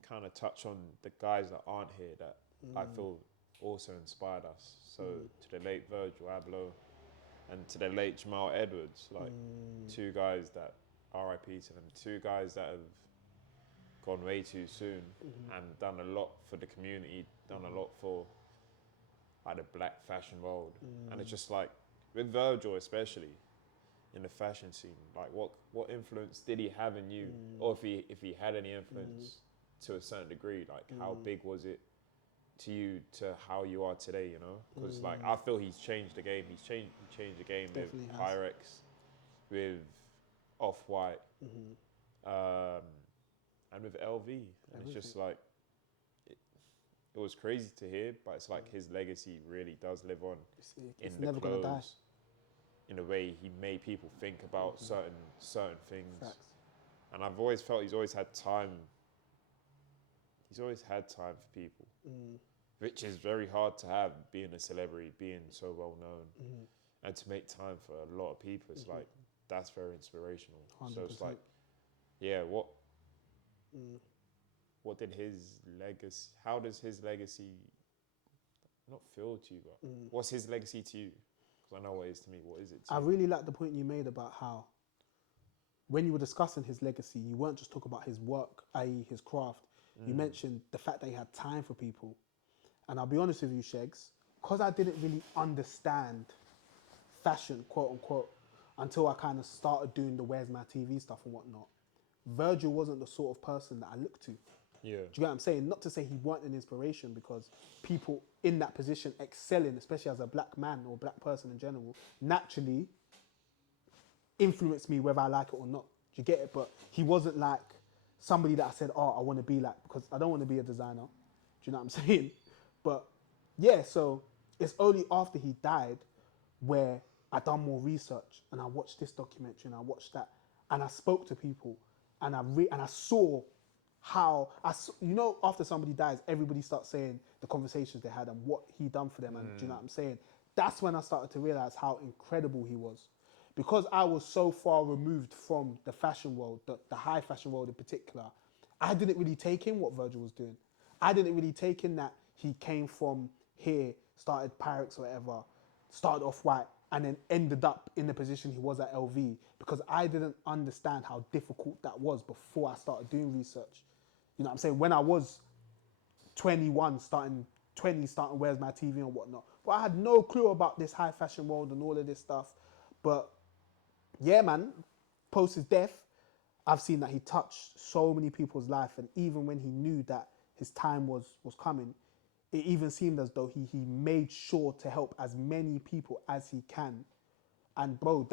kind of touch on the guys that aren't here that I feel also inspired us. So to the late Virgil Abloh and to the late Jamal Edwards, like two guys that RIP to them, two guys that have gone way too soon and done a lot for the community, done a lot for like the black fashion world. And it's just like, with Virgil especially, in the fashion scene, like what influence did he have in you? Or if he had any influence to a certain degree, like how big was it to you to how you are today, you know? Because like, I feel he's changed the game. He changed the game Definitely with has. Pyrex, with Off-White, and with LV, and it's just like it was crazy to hear, but it's like his legacy really does live on It's in the never gonna die. clothes, in a way he made people think about certain things. Facts. And I've always felt he's always had time. He's always had time for people, which is very hard to have, being a celebrity, being so well known, and to make time for a lot of people. It's like that's very inspirational. 100%. So it's like, yeah, what did his legacy? How does his legacy not feel to you? But what's his legacy to you? Because I know what it is to me. What is it to I you? really like the point you made about how when you were discussing his legacy, you weren't just talking about his work, i.e. his craft. You mentioned the fact that he had time for people. And I'll be honest with you, Shegs, because I didn't really understand fashion, quote unquote, until I kind of started doing the Where's My TV stuff and whatnot. Virgil wasn't the sort of person that I looked to. Yeah. Do you get what I'm saying? Not to say he weren't an inspiration, because people in that position excelling, especially as a black man or black person in general, naturally influenced me whether I like it or not. Do you get it? But he wasn't like somebody that I said, oh, I want to be like, because I don't want to be a designer. Do you know what I'm saying? But yeah, so it's only after he died where I done more research and I watched this documentary and I watched that and I spoke to people and I saw how after somebody dies, everybody starts saying the conversations they had and what he done for them. And do you know what I'm saying? That's when I started to realize how incredible he was. Because I was so far removed from the fashion world, the high fashion world in particular, I didn't really take in what Virgil was doing. I didn't really take in that he came from here, started Pyrex or whatever, started off white, and then ended up in the position he was at LV, because I didn't understand how difficult that was before I started doing research. You know what I'm saying? When I was 21, starting Where's My TV and whatnot. But I had no clue about this high fashion world and all of this stuff. But yeah, man, post his death, I've seen that he touched so many people's life. And even when he knew that his time was coming, it even seemed as though he made sure to help as many people as he can. And bro,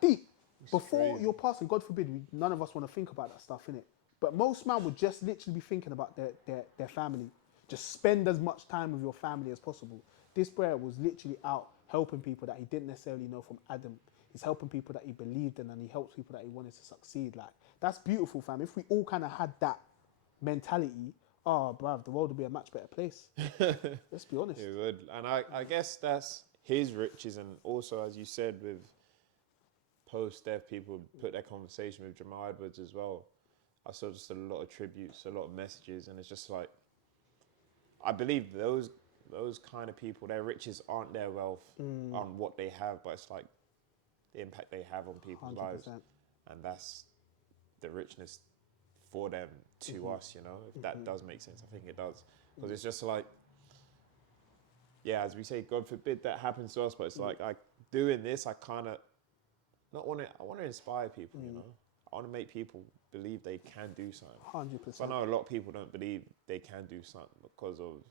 deep. Before crazy. you're passing, God forbid, none of us want to think about that stuff, innit? But most man would just literally be thinking about their family. Just spend as much time with your family as possible. This boy was literally out helping people that he didn't necessarily know from Adam. He's helping people that he believed in, and he helps people that he wanted to succeed. Like, that's beautiful, fam. If we all kind of had that mentality, oh, bruv, the world would be a much better place. Let's be honest. It would. And I guess that's his riches. And also, as you said, with post-death, people put their conversation with Jamal Edwards as well. I saw just a lot of tributes, a lot of messages, and it's just like, I believe those kind of people, their riches aren't their wealth, on what they have, but it's like the impact they have on people's 100%. lives. And that's the richness for them to us, you know, if that does make sense. I think it does. Because it's just like, yeah, as we say, God forbid that happens to us, but it's like doing this, I kind of I want to inspire people, you know. I want to make people believe they can do something. 100%. So I know a lot of people don't believe they can do something because of,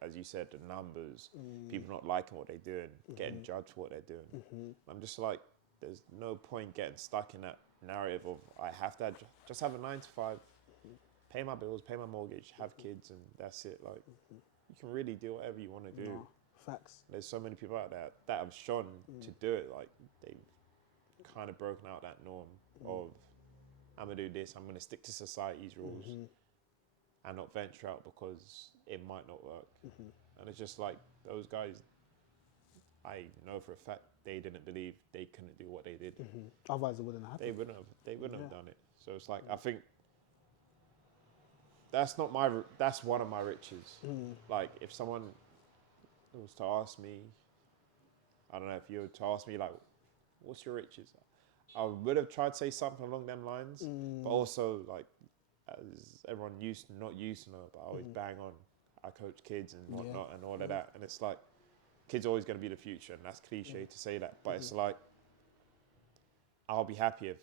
as you said, the numbers, people not liking what they're doing, getting judged for what they're doing. I'm just like, there's no point getting stuck in that narrative of I have to just have a 9 to 5, pay my bills, pay my mortgage, have kids, and that's it. Like, you can really do whatever you want to do. No, facts. There's so many people out there that have shown to do it. Like, they've kind of broken out that norm of, I'm going to do this, I'm going to stick to society's rules and not venture out because it might not work. And it's just like, those guys, I know for a fact they didn't believe they couldn't do what they did. Otherwise, it wouldn't have happened. They wouldn't have done it. So it's like, I think that's one of my riches. Like, if someone was to ask me, I don't know, if you were to ask me, like, what's your riches? I would have tried to say something along them lines, but also, like, as everyone not used to know, but I always bang on, I coach kids and whatnot and all of that. And it's like, kids are always going to be the future, and that's cliche to say that, but it's like, I'll be happy if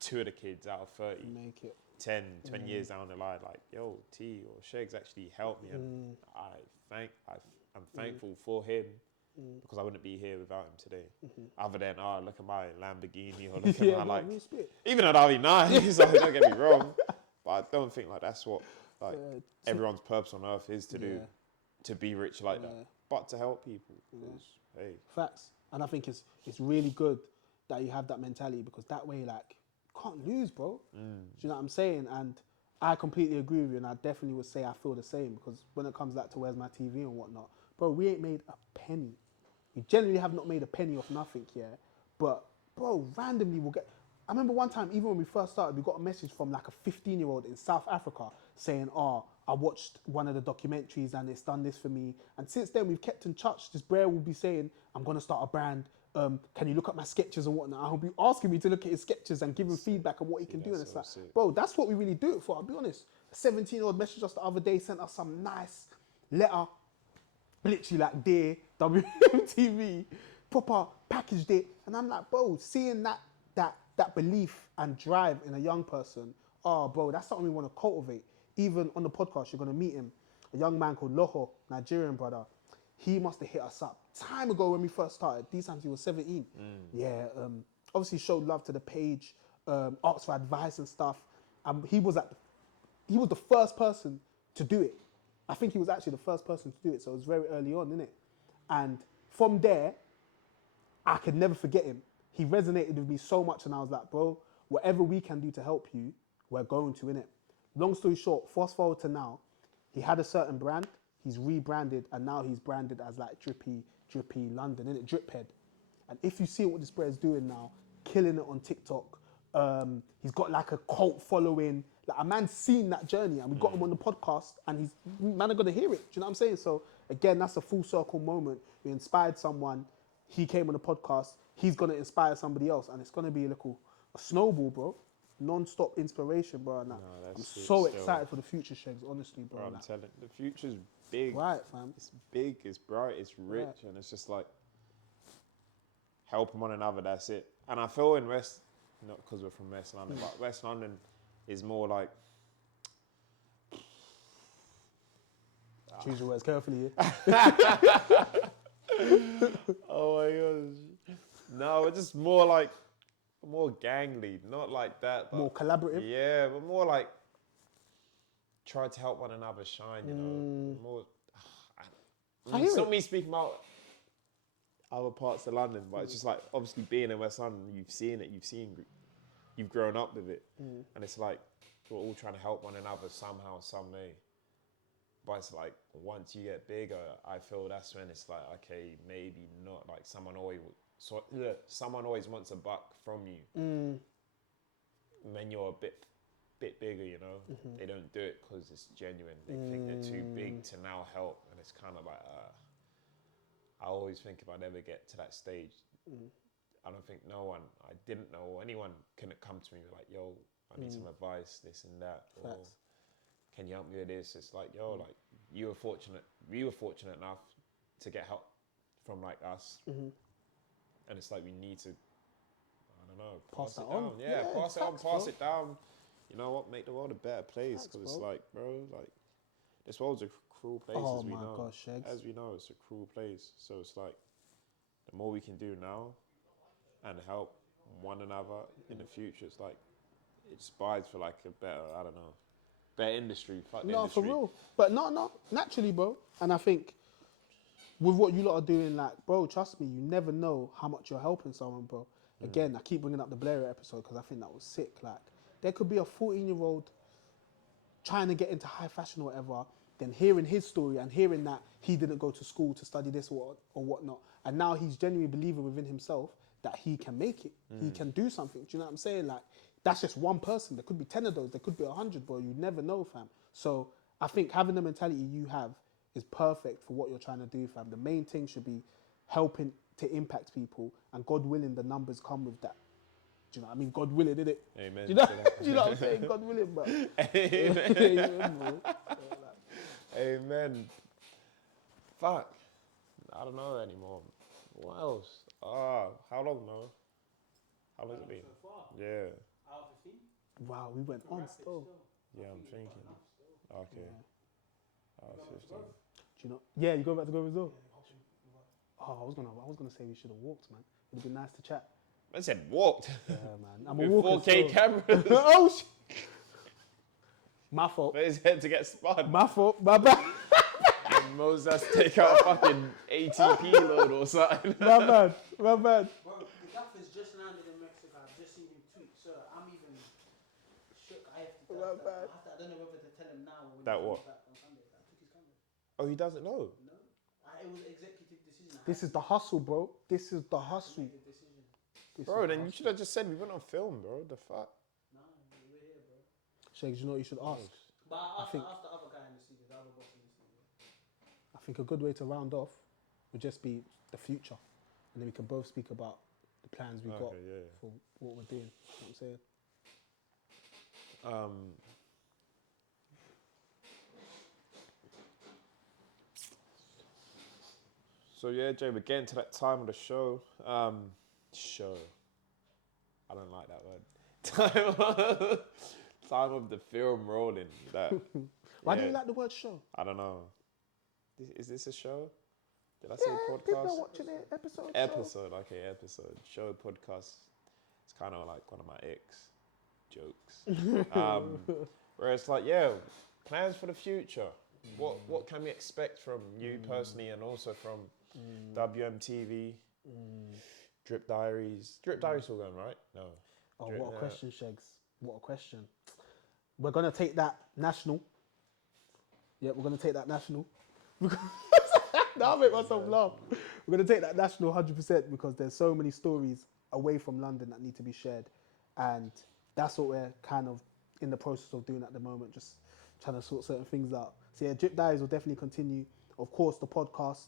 2 of the kids out of 30 make it 10, 20 years down the line, like, yo, T or Shegs actually helped me, and I'm thankful for him because I wouldn't be here without him today. Mm-hmm. Other than, oh, look at my Lamborghini or look at my, like, real spit. even though that'd be nice, like, don't get me wrong, but I don't think like that's what like everyone's purpose on earth is to do, to be rich like that, but to help people. Hey, facts. And I think it's really good that you have that mentality, because that way, like, you can't lose, bro. Do you know what I'm saying? And I completely agree with you, and I definitely would say I feel the same, because when it comes like to where's my TV and whatnot, bro, we ain't made a penny. We generally have not made a penny off nothing, yeah. But bro, randomly we'll get. I remember one time, even when we first started, we got a message from like a 15-year-old in South Africa saying, "Oh, I watched one of the documentaries and it's done this for me." And since then, we've kept in touch. This bro will be saying, "I'm gonna start a brand. Can you look at my sketches and whatnot?" I'll be asking me to look at his sketches and give him feedback on what he can do. And it's like, bro, that's what we really do it for. I'll be honest. A 17-year-old messaged us the other day, sent us some nice letter. Literally like, "Dear WMTV," proper packaged it, and I'm like, bro, seeing that belief and drive in a young person, oh, bro, that's something we want to cultivate. Even on the podcast, you're gonna meet him, a young man called Loho, Nigerian brother. He must have hit us up time ago when we first started. These times he was 17. Yeah, obviously showed love to the page, asked for advice and stuff. He was the first person to do it. I think he was actually the first person to do it, so it was very early on, innit? And from there, I could never forget him. He resonated with me so much, and I was like, bro, whatever we can do to help you, we're going to, innit? Long story short, fast forward to now, he had a certain brand, he's rebranded, and now he's branded as like Drippy London, innit? Driphead. And if you see what this bro is doing now, killing it on TikTok, he's got like a cult following. Like, a man's seen that journey, and we got him on the podcast, and man are gonna hear it. Do you know what I'm saying? So again, that's a full circle moment. We inspired someone, he came on the podcast, he's gonna inspire somebody else, and it's gonna be a snowball, bro. Non-stop inspiration, bro. And I'm so excited for the future, Shegs, honestly, bro. I'm telling you, the future's big. Right, fam. It's big, it's bright, it's rich, and it's just like helping one another, that's it. And I feel in West, not because we're from West London, but West London is more like... Choose your words carefully, Oh my gosh. No, it's just more like, more gangly, not like that. But more collaborative? Yeah, but more like try to help one another shine, you know. More... it's not me speaking about other parts of London, but it's just like, obviously being in West London, you've seen it, you've grown up with it. And it's like, we're all trying to help one another somehow, some way. But it's like, once you get bigger, I feel that's when it's like, okay, maybe not. Like, someone always wants a buck from you. And then you're a bit bigger, you know. They don't do it because it's genuine. They think they're too big to now help. And it's kind of like, I always think if I'd ever get to that stage, I don't think I didn't know anyone can come to me like, yo, I need some advice, this and that. Or, can you help me with this? It's like, yo, like, we were fortunate enough to get help from like us. And it's like, we need to, I don't know, pass it down. Yeah, pass it on, pass it down. You know what? Make the world a better place. Because it's like, bro, like, this world's a cruel place, as we know. Gosh, Shegs. As we know, it's a cruel place. So it's like, the more we can do now and help one another in the future, it's like, it inspires for like a better, I don't know, better industry. No, for real. But no, naturally, bro. And I think with what you lot are doing, like, bro, trust me, you never know how much you're helping someone, bro. Again, I keep bringing up the Blair episode because I think that was sick. Like, there could be a 14-year-old trying to get into high fashion or whatever, then hearing his story and hearing that he didn't go to school to study this or whatnot, and now he's genuinely believing within himself that he can make it, he can do something. Do you know what I'm saying? Like, that's just one person. There could be 10 of those. There could be 100, bro. You never know, fam. So I think having the mentality you have is perfect for what you're trying to do, fam. The main thing should be helping to impact people, and God willing, the numbers come with that. Do you know what I mean? God willing, innit? Amen. Do you know what I'm saying? God willing, bro. Amen. Amen, bro. Amen. Fuck. I don't know anymore. What else? How long, Noah? How long has it been? So far, Yeah. out of 15. Wow, we went on still. Yeah, I'm thinking. Okay. Yeah. 15. Do you know? Yeah, you go back to go as well. Oh Oh, I was gonna say we should have walked, man. It'd been nice to chat. I said walked. Yeah, man. I'm a With walker. 4K cameras. Oh, my fault. For his head to get spun. My fault. My bad. And Mose has to take out a fucking ATP load or something. My bad. My bad. Bro, the gaffer's just landed in Mexico. I've just seen him tweet. So I'm even shook. I don't know whether to tell him now or when That he what? comes back on Sunday. I took his camera. Oh, he doesn't know. No. It was an executive decision. This is the hustle, bro. This is the hustle. The decision. Bro, then you should have just said we went on film, bro. The fuck? No, we're here, bro. Shakes, you know what you should ask? But I asked think- the other guy in the studio, the other boss in the studio. I think a good way to round off would just be the future. And then we can both speak about the plans we got Okay, yeah. for what we're doing. You know what I'm saying? So yeah, Jay, we're getting to that time of the show. Show. I don't like that word. Time of the film rolling. That. Why do yeah, you like the word show? I don't know. Is this a show? Did I say people podcast? are watching it. Episode. Episode, okay, episode. Show, podcast. It's kind of like one of my ex jokes. Where it's like, yeah, plans for the future. What can we expect from you personally and also from WMTV? Drip Diaries. Drip Diaries still going, right? No. Oh, Drip- what a question, Shegs. What a question. We're going to take that national. Yeah, we're going to take that national. Now I make myself laugh. We're going to take that national 100% because there's so many stories away from London that need to be shared. And that's what we're kind of in the process of doing at the moment, just trying to sort certain things out. So yeah, Drip Diaries will definitely continue. Of course, the podcast,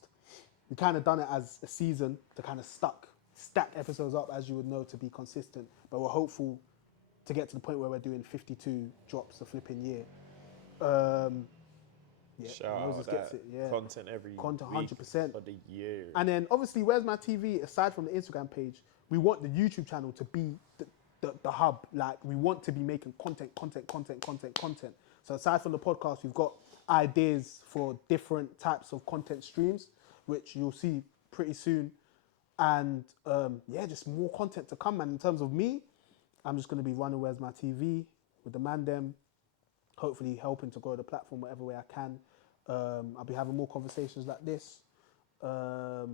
we kind of done it as a season to kind of stack episodes up, as you would know, to be consistent. But we're hopeful to get to the point where we're doing 52 drops a flipping year. Yeah, Shout Moses out gets that it. Yeah, content every Content, week 100%. for the year. and then obviously, Where's My TV? Aside from the Instagram page, we want the YouTube channel to be the hub. Like we want to be making content. So aside from the podcast, we've got ideas for different types of content streams, which you'll see pretty soon. And yeah, just more content to come. And in terms of me, I'm just going to be running Where's My TV with the man them, hopefully helping to grow the platform whatever way I can. I'll be having more conversations like this. Yeah,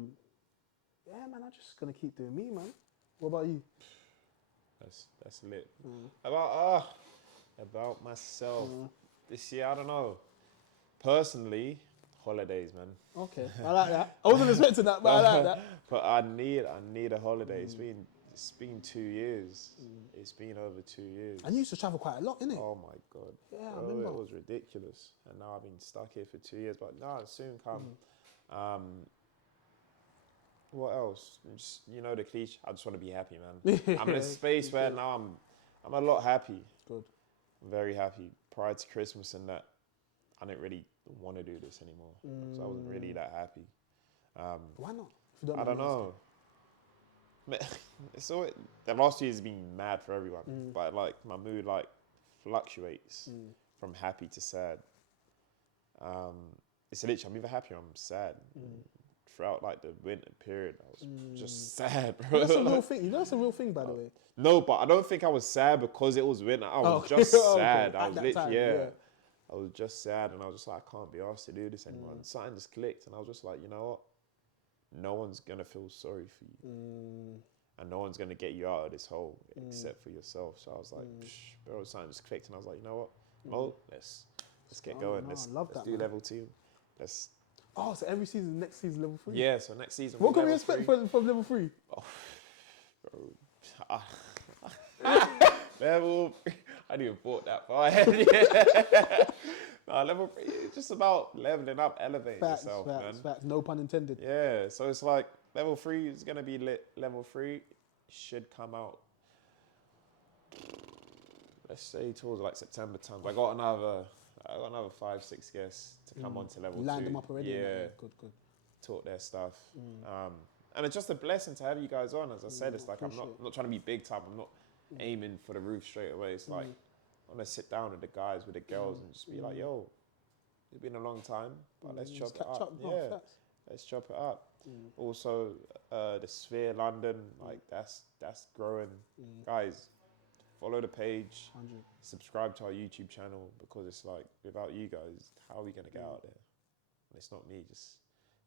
man, I'm just going to keep doing me, man. What about you? That's lit. About myself this year, I don't know. Personally, holidays, man. Okay, I like that. I wasn't expecting that, but I like that. But I need a holiday. It's been 2 years. It's been over 2 years. And you used to travel quite a lot, innit? Oh my god. Yeah, I Bro, remember. it was ridiculous. And now I've been stuck here for 2 years. But no, it'll soon come. What else? Just, you know the cliche. I just want to be happy, man. I'm in a space where now I'm a lot happy. Good. I'm very happy. Prior to Christmas and that, I didn't really want to do this anymore. So I wasn't really that happy. Why not? If you I don't know. So the last 2 years has been mad for everyone, but like my mood like fluctuates from happy to sad. It's literally I'm either happy or I'm sad. Throughout like the winter period, I was just sad, bro. That's a real thing. You know, that's a real thing, by the way. No, but I don't think I was sad because it was winter. I was Okay. just Okay. sad. I At was that literally, time, yeah. I was just sad and I was just like, I can't be asked to do this anymore. And something just clicked and I was just like, you know what? No one's going to feel sorry for you. And no one's going to get you out of this hole except for yourself. So I was like, bro, something just clicked and I was like, you know what? Mo, let's get going. no, Let's I love that, do man. level 2. Let's Oh, so every season, next season, level 3? Yeah, so next season. What can we level expect 3. from level 3? Level. I didn't even thought that far ahead. No, level 3. It's just about leveling up, elevating yourself, man. Facts. No pun intended. Yeah, so it's like level 3 is gonna be lit. Level 3 should come out. Let's say towards like September time. I got another 5-6 guests to come on to level 2. Lined them up already. Yeah, Good. taught their stuff. And it's just a blessing to have you guys on. As I said, it's like I'm not trying to be big time. I'm not aiming for the roof straight away. It's like I want to sit down with the guys, with the girls, and just be like, yo, it's been a long time, but let's chop it catch up. up, bro, Yeah. facts. Let's chop it up. Also, the Sphere London, like that's growing. Guys, follow the page, 100. subscribe to our YouTube channel, because it's like, without you guys, how are we gonna get out there? And it's not me. Just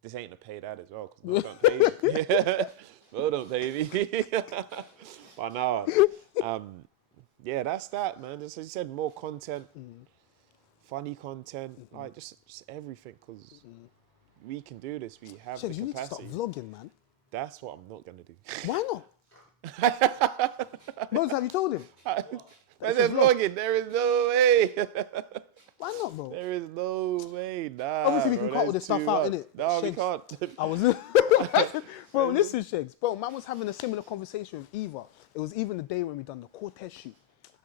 this ain't a paid ad as well, because no don't pay me. No don't pay me. But no, yeah, that's that, man. Just as you said, more content, funny content, like just everything, because we can do this. We have Shags, the you need to start capacity. vlogging, man. That's what I'm not gonna do. Why not? Moses, have you told him? When they're vlogging, there is no way. Why not, bro? There is no way. Nah. Obviously, we can bro, cut all this there's stuff too out, much. innit? No, we Shags. can't. I was, bro. Listen, Shags, bro. Man was having a similar conversation with Eva. It was even the day when we done the Cortez shoot.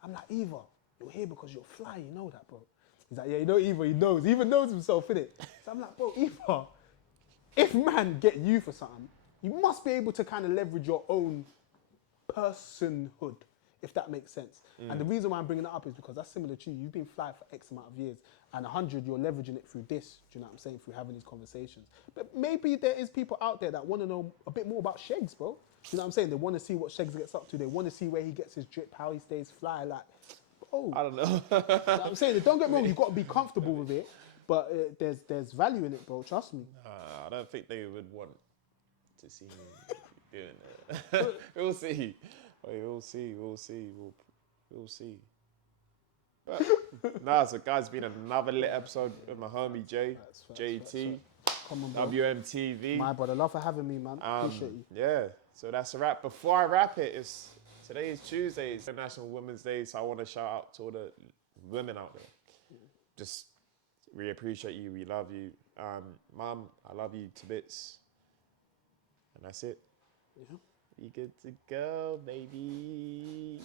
I'm like, Eva, you're here because you're fly. You know that, bro. He's like, yeah, you know, Eva. He knows. He even knows himself, innit? So I'm like, bro, Eva, if man get you for something, you must be able to kind of leverage your own personhood, if that makes sense. And the reason why I'm bringing it up is because that's similar to you. You've been fly for X amount of years, and 100, you're leveraging it through this. Do you know what I'm saying? Through having these conversations. But maybe there is people out there that want to know a bit more about Shegs, bro. Do you know what I'm saying? They want to see what Shegs gets up to. They want to see where he gets his drip, how he stays fly. Like, oh, I don't know. you know what I'm saying? Don't get me wrong. You've got to be comfortable with it, but there's value in it, bro. Trust me. I don't think they would want to see me doing that. We'll see. We'll see. We'll see. But, nah, so guys, it's been another lit episode with my homie Jay, JT, Come on, bro. WMTV. My brother, love for having me, man. Appreciate you. Yeah, so that's a wrap. Before I wrap it, today is Tuesday, it's International Women's Day, so I want to shout out to all the women out there. Just really appreciate you, we love you. Mum, I love you to bits. And that's it. Yeah. We good to go, baby.